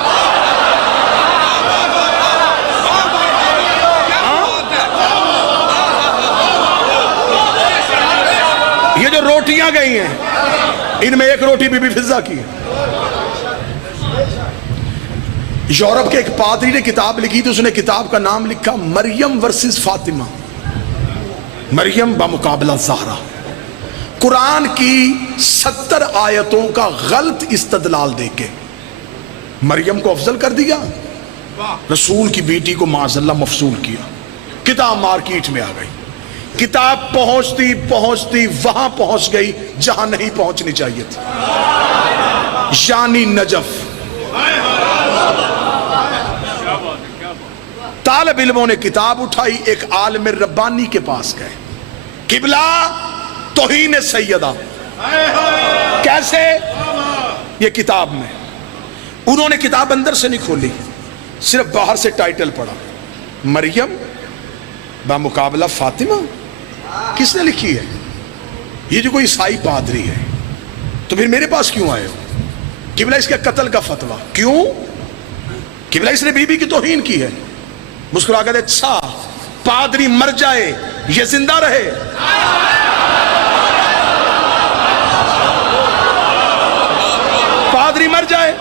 یہ جو روٹیاں گئی ہیں ان میں ایک روٹی بی بی فضہ کی ہے۔ یورپ کے ایک پادری نے کتاب لکھی تھی، اس نے کتاب کا نام لکھا مریم ورسز فاطمہ، مریم بمقابلہ زہرا۔ قرآن کی 70 آیتوں کا غلط استدلال دے کے مریم کو افضل کر دیا، رسول کی بیٹی کو معاذ اللہ مفضول کیا۔ کتاب مارکیٹ میں آ گئی، کتاب پہنچتی پہنچتی وہاں پہنچ گئی جہاں نہیں پہنچنی چاہیے تھی، یعنی نجف۔ طالب علموں نے کتاب اٹھائی، ایک عالم ربانی کے پاس گئے، قبلہ توہین سیدہ، کیسے؟ یہ کتاب میں انہوں نے کتاب اندر سے نہیں کھولی، صرف باہر سے ٹائٹل پڑھا، مریم بمقابلہ فاطمہ، کس نے لکھی ہے؟ یہ جو کوئی عیسائی پادری ہے، تو پھر میرے پاس کیوں آئے ہو؟ قبلہ اس کے قتل کا فتویٰ، کیوں؟ قبلہ اس نے بی بی کی توہین کی ہے۔ مسکرا کہتے اچھا پادری مر جائے یہ زندہ رہے؟ پادری مر جائے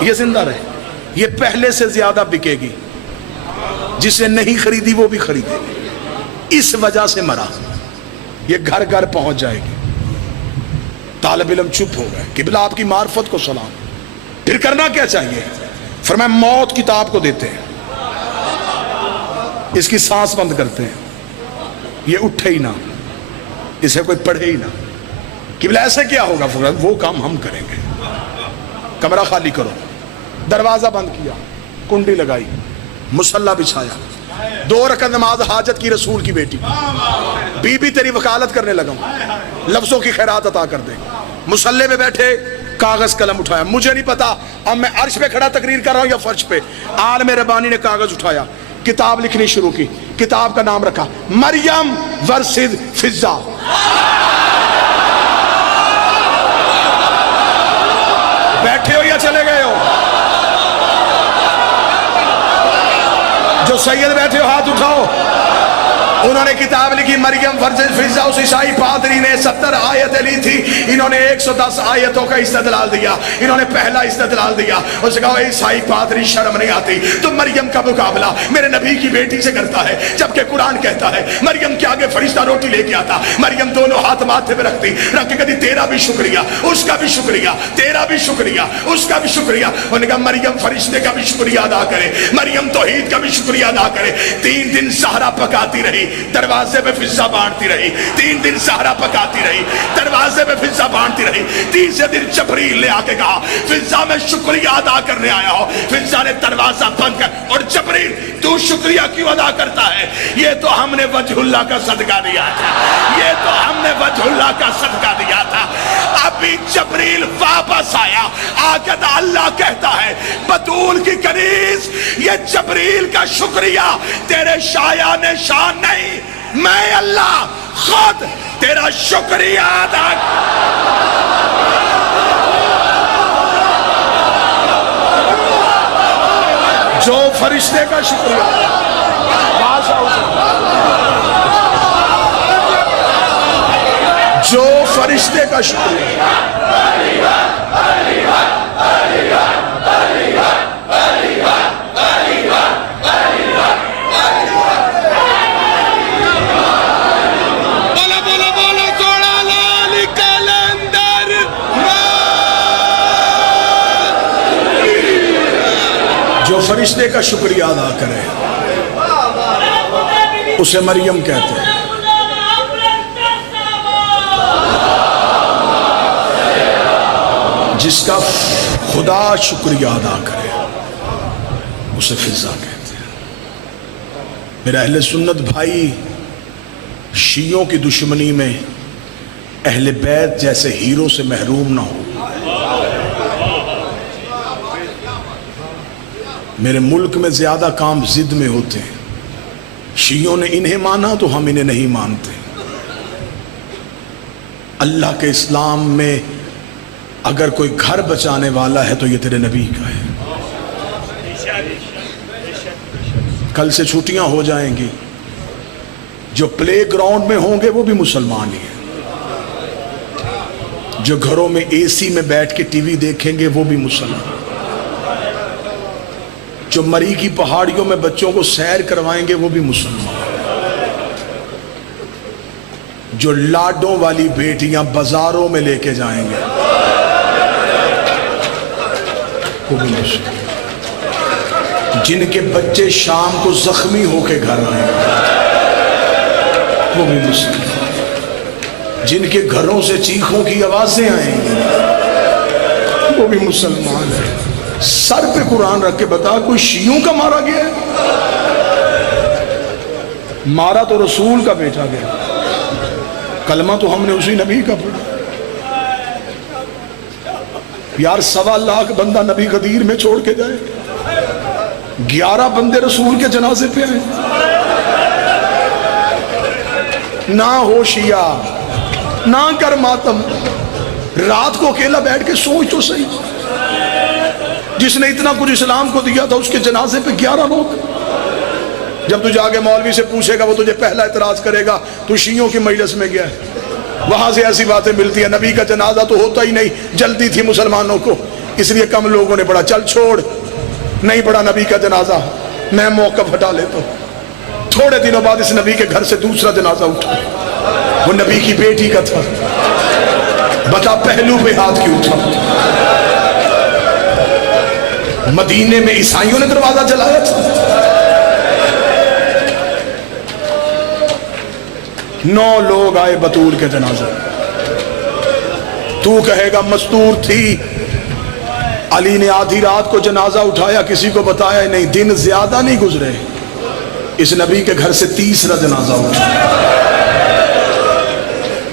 یہ زندہ رہے، یہ پہلے سے زیادہ بکے گی، جسے نہیں خریدی وہ بھی خریدے گی، اس وجہ سے مرا، یہ گھر گھر پہنچ جائے گی۔ طالب علم چپ ہو گئے، قبلہ آپ کی معرفت کو سلام، پھر کرنا کیا چاہیے؟ فرمایا موت کتاب کو دیتے ہیں، اس کی سانس بند کرتے ہیں، یہ اٹھے ہی نہ، اسے کوئی پڑھے ہی نہ۔ قبلہ ایسے کیا ہوگا؟ وہ کام ہم کریں گے، کمرہ خالی کرو، دروازہ بند کیا، کنڈی لگائی، مصلی بچھایا، 2 رکعت نماز حاجت کی، رسول کی بیٹی بی بی تیری وکالت کرنے لگا ہوں، لفظوں کی خیرات عطا کر دے۔ مصلی پہ بیٹھے، کاغذ قلم اٹھایا، مجھے نہیں پتا اب میں عرش پہ کھڑا تقریر کر رہا ہوں یا فرش پہ، عالم ربانی نے کاغذ اٹھایا، کتاب لکھنی شروع کی، کتاب کا نام رکھا مریم ورسز فضہ۔ بیٹھے ہو یا چلے گئے ہو؟ جو سید بیٹھے ہو ہاتھ اٹھاؤ، انہوں نے کتاب لکھی مریم فضا، اس عیسائی پادری نے 70 آیتیں لی تھی، انہوں نے 110 آیتوں کا استدلال دیا۔ انہوں نے پہلا استدلال دیا، اس نے کہا عیسائی پادری شرم نہیں آتی تو مریم کا مقابلہ میرے نبی کی بیٹی سے کرتا ہے، جبکہ قرآن کہتا ہے مریم کے آگے فرشتہ روٹی لے کے آتا، مریم دونوں ہاتھ ماتھے پہ رکھتی، رکھ کے کہتی تیرا بھی شکریہ، اس کا بھی شکریہ، تیرا بھی شکریہ، اس کا بھی شکریہ۔ انہوں نے کہا مریم فرشتے کا بھی شکریہ ادا کرے، مریم توحید کا بھی شکریہ ادا کرے۔ 3 دن سحرا پکاتی رہی، دروازے پہ فضا بانٹتی رہی، 3 دن سحرا پکاتی رہی، دروازے پہ فضا بانٹتی رہی۔ تیسرے دن جبریل لے آ کے کہا فضا میں شکریہ ادا کرنے آیا ہوں۔ فضا نے دروازہ بند کر، اور جبریل تو شکریہ کیوں ادا کرتا ہے؟ یہ تو ہم نے وجہ اللہ کا صدقہ دیا تھا، یہ تو ہم نے وجہ اللہ کا صدقہ دیا تھا۔ ابھی جبریل واپس آیا، آقا اللہ کہتا ہے بطول کی کنیز یہ جبریل کا شکریہ تیرے شایان شان نہیں، میں اللہ خود تیرا شکریہ ادا جو فرشتے کا شکریہ جو فرشتے کا شکریہ جو فرشتے کا شکریہ ادا کرے اسے مریم کہتے ہیں۔ جس کا خدا شکریہ ادا کرے اسے فضا کہتے ہیں۔ میرا اہل سنت بھائی، شیعوں کی دشمنی میں اہل بیت جیسے ہیرو سے محروم نہ ہو۔ میرے ملک میں زیادہ کام ضد میں ہوتے ہیں، شیعوں نے انہیں مانا تو ہم انہیں نہیں مانتے۔ اللہ کے اسلام میں اگر کوئی گھر بچانے والا ہے تو یہ تیرے نبی کا ہے۔ کل سے چھٹیاں ہو جائیں گی، جو پلے گراؤنڈ میں ہوں گے وہ بھی مسلمان ہی ہیں، جو گھروں میں اے سی میں بیٹھ کے ٹی وی دیکھیں گے وہ بھی مسلمان، جو مری کی پہاڑیوں میں بچوں کو سیر کروائیں گے وہ بھی مسلمان، جو لاڈوں والی بیٹیاں بازاروں میں لے کے جائیں گے وہ بھی مسلمان، جن کے بچے شام کو زخمی ہو کے گھر آئیں گے وہ بھی مسلمان، جن کے گھروں سے چیخوں کی آوازیں آئیں گی وہ بھی مسلمان ہیں۔ سر پہ قرآن رکھ کے بتا کوئی شیعوں کا مارا گیا ہے؟ مارا تو رسول کا بیٹا گیا، کلمہ تو ہم نے اسی نبی کا پڑھا۔ یار 1.25 لاکھ بندہ نبی غدیر میں چھوڑ کے جائے، 11 بندے رسول کے جنازے پہ آئے۔ نہ ہو شیعہ، نہ کر ماتم، رات کو اکیلا بیٹھ کے سوچ تو صحیح، جس نے اتنا کچھ اسلام کو دیا تھا اس کے جنازے پہ 11 لوگ۔ جب تو جا کے مولوی سے پوچھے گا وہ تجھے پہلا اعتراض کرے گا تو شیعوں کی مجلس میں گیا ہے، وہاں سے ایسی باتیں ملتی ہیں نبی کا جنازہ تو ہوتا ہی نہیں، جلدی تھی مسلمانوں کو اس لیے کم لوگوں نے پڑھا۔ چل چھوڑ، نہیں پڑھا نبی کا جنازہ، میں موقف ہٹا لیتا ہوں۔ تھوڑے دنوں بعد اس نبی کے گھر سے دوسرا جنازہ اٹھا، وہ نبی کی بیٹی کا تھا، بتا پہلو پہ ہاتھ کیوں اٹھا؟ مدینے میں عیسائیوں نے دروازہ جلایا تھا، 9 لوگ آئے بطول کے جنازے، تو کہے گا مستور تھی، علی نے آدھی رات کو جنازہ اٹھایا، کسی کو بتایا نہیں، دن زیادہ نہیں گزرے اس نبی کے گھر سے تیسرا جنازہ اٹھا،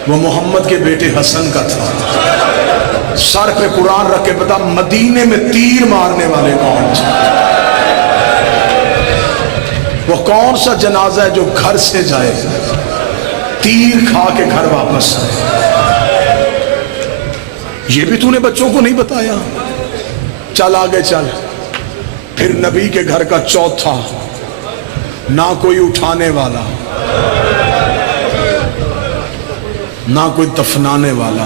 وہ محمد کے بیٹے حسن کا تھا۔ سر پہ قرآن رکھ کے بتا مدینے میں تیر مارنے والے کون تھے؟ وہ کون سا جنازہ ہے جو گھر سے جائے تیر کھا کے گھر واپس آئے؟ یہ بھی تو نے بچوں کو نہیں بتایا۔ چل آگے چل، پھر نبی کے گھر کا چوتھا نہ کوئی اٹھانے والا، نہ کوئی دفنانے والا.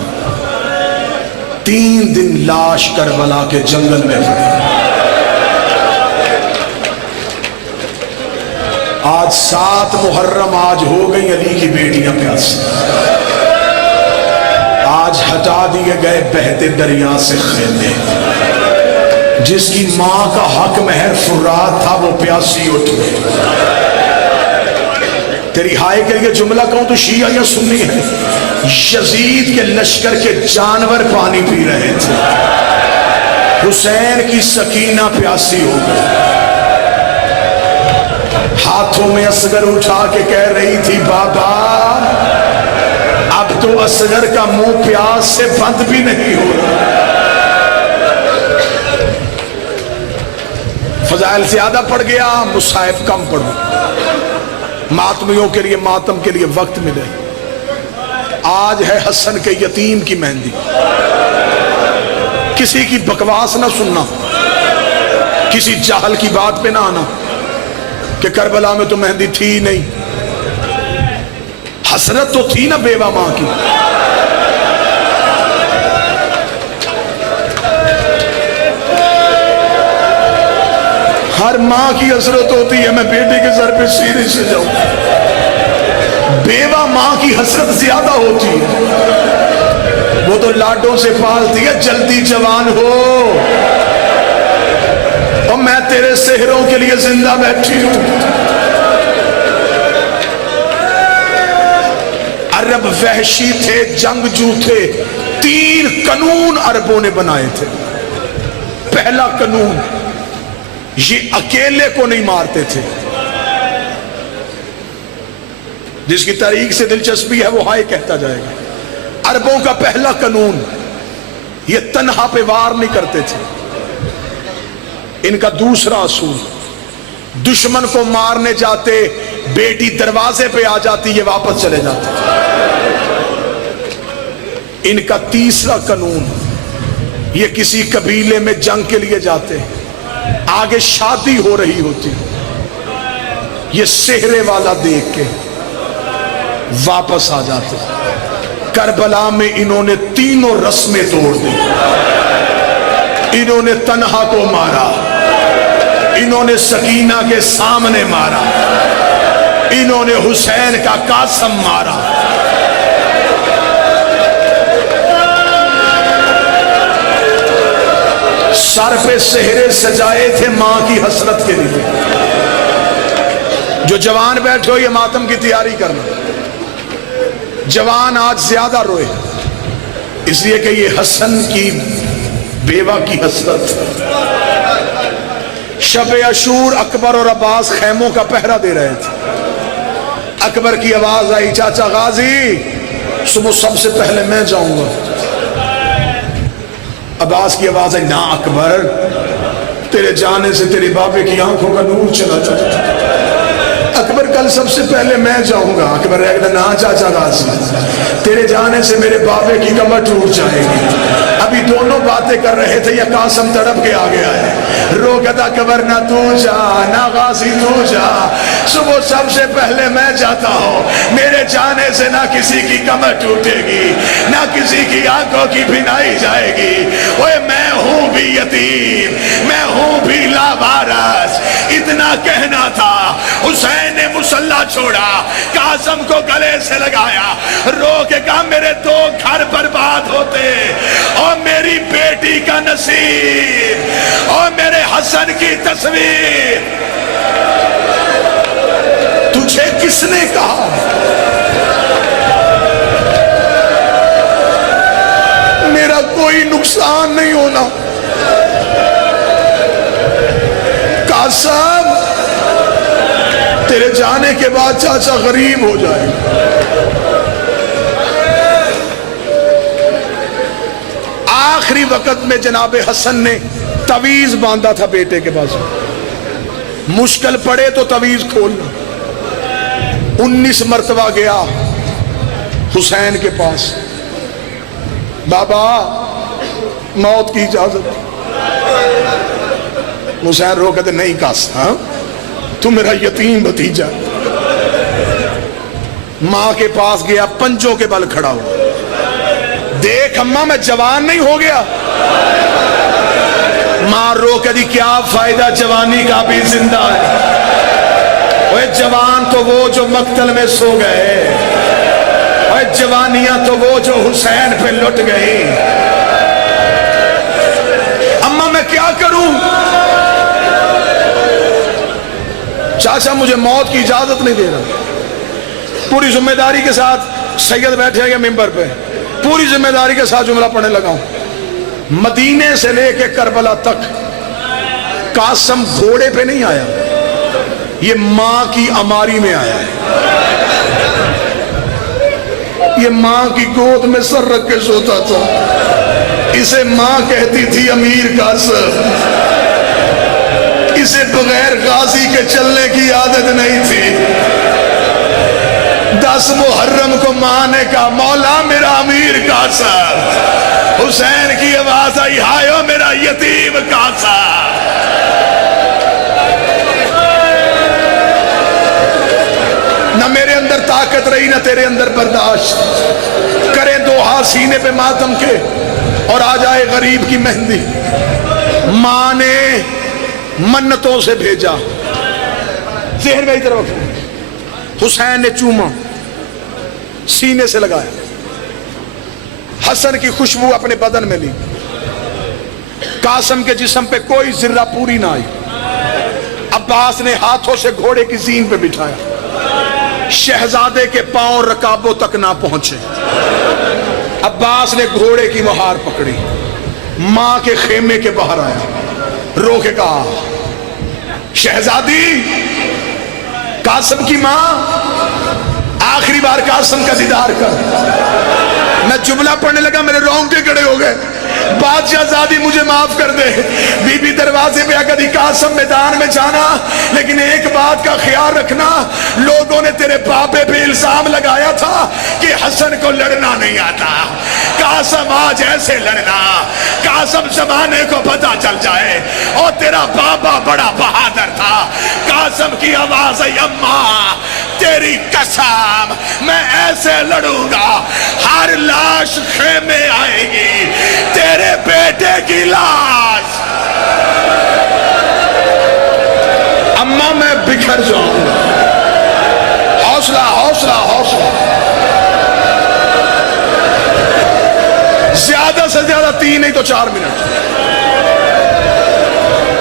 3 دن لاش کربلا کے جنگل میں پڑی. آج 7 محرم آج ہو گئی علی کی بیٹیاں پیاسی. آج ہٹا دیے گئے بہتے دریا سے خیمے. جس کی ماں کا حق مہر فرات تھا وہ پیاسی اٹھ گئی. تیری ہائے کے لیے جملہ کہوں تو شیعہ یا سنی ہے. یزید کے لشکر کے جانور پانی پی رہے تھے، حسین کی سکینہ پیاسی ہو گئی. ہاتھوں میں اصغر اٹھا کے کہہ رہی تھی بابا اب تو اصغر کا منہ پیاس سے بند بھی نہیں ہو رہا. فضائل زیادہ پڑ گیا، مصائب کم پڑو. ماتمیوں کے لیے ماتم کے لیے وقت ملے. آج ہے حسن کے یتیم کی مہندی. کسی کی بکواس نہ سننا، کسی جاہل کی بات پہ نہ آنا کہ کربلا میں تو مہندی تھی نہیں. حسرت تو تھی نا بیوہ ماں کی. ہر ماں کی حسرت ہوتی ہے میں بیٹے کے سر پہ سینے سے جاؤں. بیوہ ماں کی حسرت زیادہ ہوتی ہے. وہ تو لاڈوں سے پالتی ہے جلدی جوان ہو اور میں تیرے سحروں کے لیے زندہ بیٹھی ہوں. عرب وحشی تھے، جنگجو تھے. 3 قانون عربوں نے بنائے تھے. پہلا قانون، یہ اکیلے کو نہیں مارتے تھے. جس کی تاریخ سے دلچسپی ہے وہ ہائے کہتا جائے گا. عربوں کا پہلا قانون، یہ تنہا پہ وار نہیں کرتے تھے. ان کا دوسرا اصول، دشمن کو مارنے جاتے بیٹی دروازے پہ آ جاتی یہ واپس چلے جاتے. ان کا تیسرا قانون، یہ کسی قبیلے میں جنگ کے لیے جاتے، آگے شادی ہو رہی ہوتی، یہ سہرے والا دیکھ کے واپس آ جاتے. کربلا میں انہوں نے 3 رسمیں توڑ دی. انہوں نے تنہا کو مارا، انہوں نے سکینہ کے سامنے مارا، انہوں نے حسین کا قاسم مارا. سر پہ سہرے سجائے تھے ماں کی حسرت کے لیے. جو جوان بیٹھے ہو یہ ماتم کی تیاری کرنا. جوان آج زیادہ روئے اس لیے کہ یہ حسن کی بیوہ کی حسرت. شب عاشور اکبر اور عباس خیموں کا پہرا دے رہے تھے. اکبر کی آواز آئی چاچا غازی صبح سب سے پہلے میں جاؤں گا. عباس کی آواز آئی نا اکبر تیرے جانے سے تیرے بابے کی آنکھوں کا نور چلا جائے. اکبر کل سب سے پہلے میں جاؤں گا. اکبر نا چاچا غازی تیرے جانے سے میرے بابے کی کمر ٹوٹ جائے گی. ابھی دونوں باتیں کر رہے تھے یہ قاسم تڑپ کے آ گیا ہے. رو کہتا اکبر نہ تو جا نہ غازی تو جا. صبح سب سے پہلے میں جاتا ہوں. میرے جانے سے نہ کسی کی کمر ٹوٹے گی نہ کسی کی آنکھوں کی بھینائی جائے گی. اوے میں ہوں بھی یتیم میں ہوں بھی لاوارث. اتنا کہنا تھا حسین نے مصلی چھوڑا قاسم کو گلے سے لگایا رو کے کہا میرے 2 گھر برباد ہوتے اور میری بیٹی کا نصیب اور میرے حسن کی تصویر. تجھے کس نے کہا میرا کوئی نقصان نہیں ہونا؟ قاسم تیرے جانے کے بعد چاچا غریب ہو جائے. آخری وقت میں جناب حسن نے تعویذ باندھا تھا بیٹے کے پاس. مشکل پڑے تو تعویذ کھولنا. 19 مرتبہ گیا حسین کے پاس. بابا موت کی اجازت. حسین رو کہتے نہیں قاسم تو میرا یتیم بھتیجا. ماں کے پاس گیا, پنجوں کے بل کھڑا ہوا, دیکھ اماں میں جوان نہیں ہو گیا. ماں رو کے دی کیا فائدہ جوانی کا بھی زندہ ہے. اوے جوان تو وہ جو مقتل میں سو گئے, اوے جوانیاں تو وہ جو حسین پہ لٹ گئی. اماں میں کیا کروں؟ چاچا مجھے موت کی اجازت نہیں دے رہا. پوری ذمہ داری کے ساتھ سید بیٹھے گئے ممبر پہ, پوری ذمہ داری کے ساتھ جملہ پڑھنے لگا ہوں. مدینے سے لے کے کربلا تک قاسم گھوڑے پہ نہیں آیا, یہ ماں کی اماری میں آیا ہے. یہ ماں کی گود میں سر رکھ کے سوتا تھا. اسے ماں کہتی تھی امیر قاسم. اسے بغیر غازی کے چلنے کی عادت نہیں تھی. 10 محرم کو ماں نے کہا مولا میرا امیر قاسم. حسین کی آواز آئی ہائیو میرا یتیم قاسم. نہ میرے اندر طاقت رہی نہ تیرے اندر برداشت. کریں 2 ہاتھ سینے پہ ماتم کے اور آ جائے غریب کی مہندی. ماں نے منتوں سے بھیجا. ذہن میں ادھر رکھو. حسین نے چوما, سینے سے لگایا, حسن کی خوشبو اپنے بدن میں لی. قاسم کے جسم پہ کوئی ذرہ پوری نہ آئی. عباس نے ہاتھوں سے گھوڑے کی زین پہ بٹھایا. شہزادے کے پاؤں رکابوں تک نہ پہنچے. عباس نے گھوڑے کی مہار پکڑی, ماں کے خیمے کے باہر آیا, رو کے کہا شہزادی. قاسم کی ماں آخری بار قاسم کا دیدار کر. میں جملہ پڑھنے لگا, میرے رونگٹے کھڑے ہو گئے. بادشاہ زادی مجھے معاف کر دے. بی بی دروازے پہ آ کر قاسم میدان میں جانا, لیکن ایک بات کا خیال رکھنا, لوگوں نے تیرے پاپے پہ الزام لگایا تھا کہ حسن کو لڑنا نہیں آتا. قاسم آج ایسے لڑنا, قاسم زمانے کو پتہ چل جائے. اور تیرا بابا بڑا بہادر تھا. قاسم کی آواز آئی اماں تیری قسم میں ایسے لڑوں گا, ہر لاش خیمے آئے گی, تیرے بیٹے کی لاش. اماں میں بکھر جاؤں گا. حوصلہ حوصلہ حوصلہ. زیادہ سے زیادہ 3 نہیں تو 4 منٹ.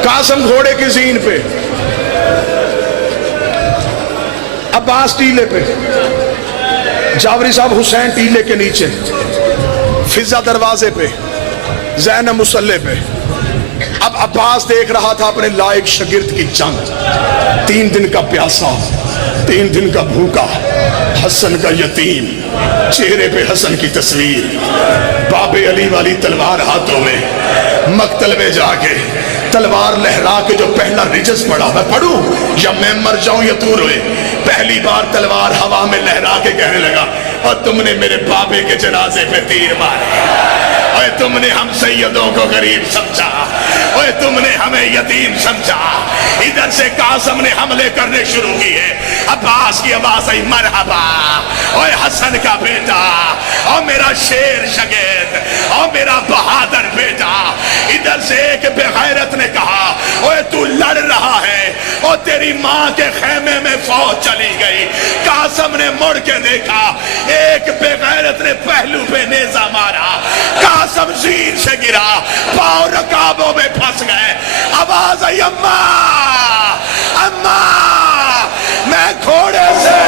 قاسم گھوڑے کی زین پہ, عباس ٹیلے پہ, جاوری صاحب حسین ٹیلے کے نیچے, فضا دروازے پہ, زینب مصلے پہ. اب عباس دیکھ رہا تھا اپنے لائق شاگرد کی جنگ. 3 دن کا پیاسا, 3 دن کا بھوکا, حسن کا یتیم, چہرے پہ حسن کی تصویر, باب علی والی تلوار ہاتھوں میں. مقتل میں جا کے تلوار لہرا کے جو پہلا رجس پڑا, میں پڑھوں یا میں مر جاؤں یا تو روئے. پہلی بار تلوار ہوا میں لہرا کے کہنے لگا اور تم نے میرے بابے کے جنازے پہ تیر مارے, اور تم نے ہم سیدوں کو غریب سمجھا, اور تم نے ہمیں یتیم سمجھا. ادھر سے قاسم نے حملے کرنے شروع کیے. عباس کی آواز آئی مرحبا, اور حسن کا بیٹا, اور میرا شیر شاگرد, اور میرا بہادر بیٹا. ادھر سے ایک بے غیرت نے کہا اوے تو لڑ رہا ہے اور تیری ماں کے خیمے میں فوج چلی گئی. قاسم نے مڑ کے دیکھا, ایک بے غیرت نے پہلو پہ نیزہ مارا. قاسم زین سے گرا, پاؤں رکابوں میں پھنس گئے. آواز آئی اماں اماں, میں گھوڑے سے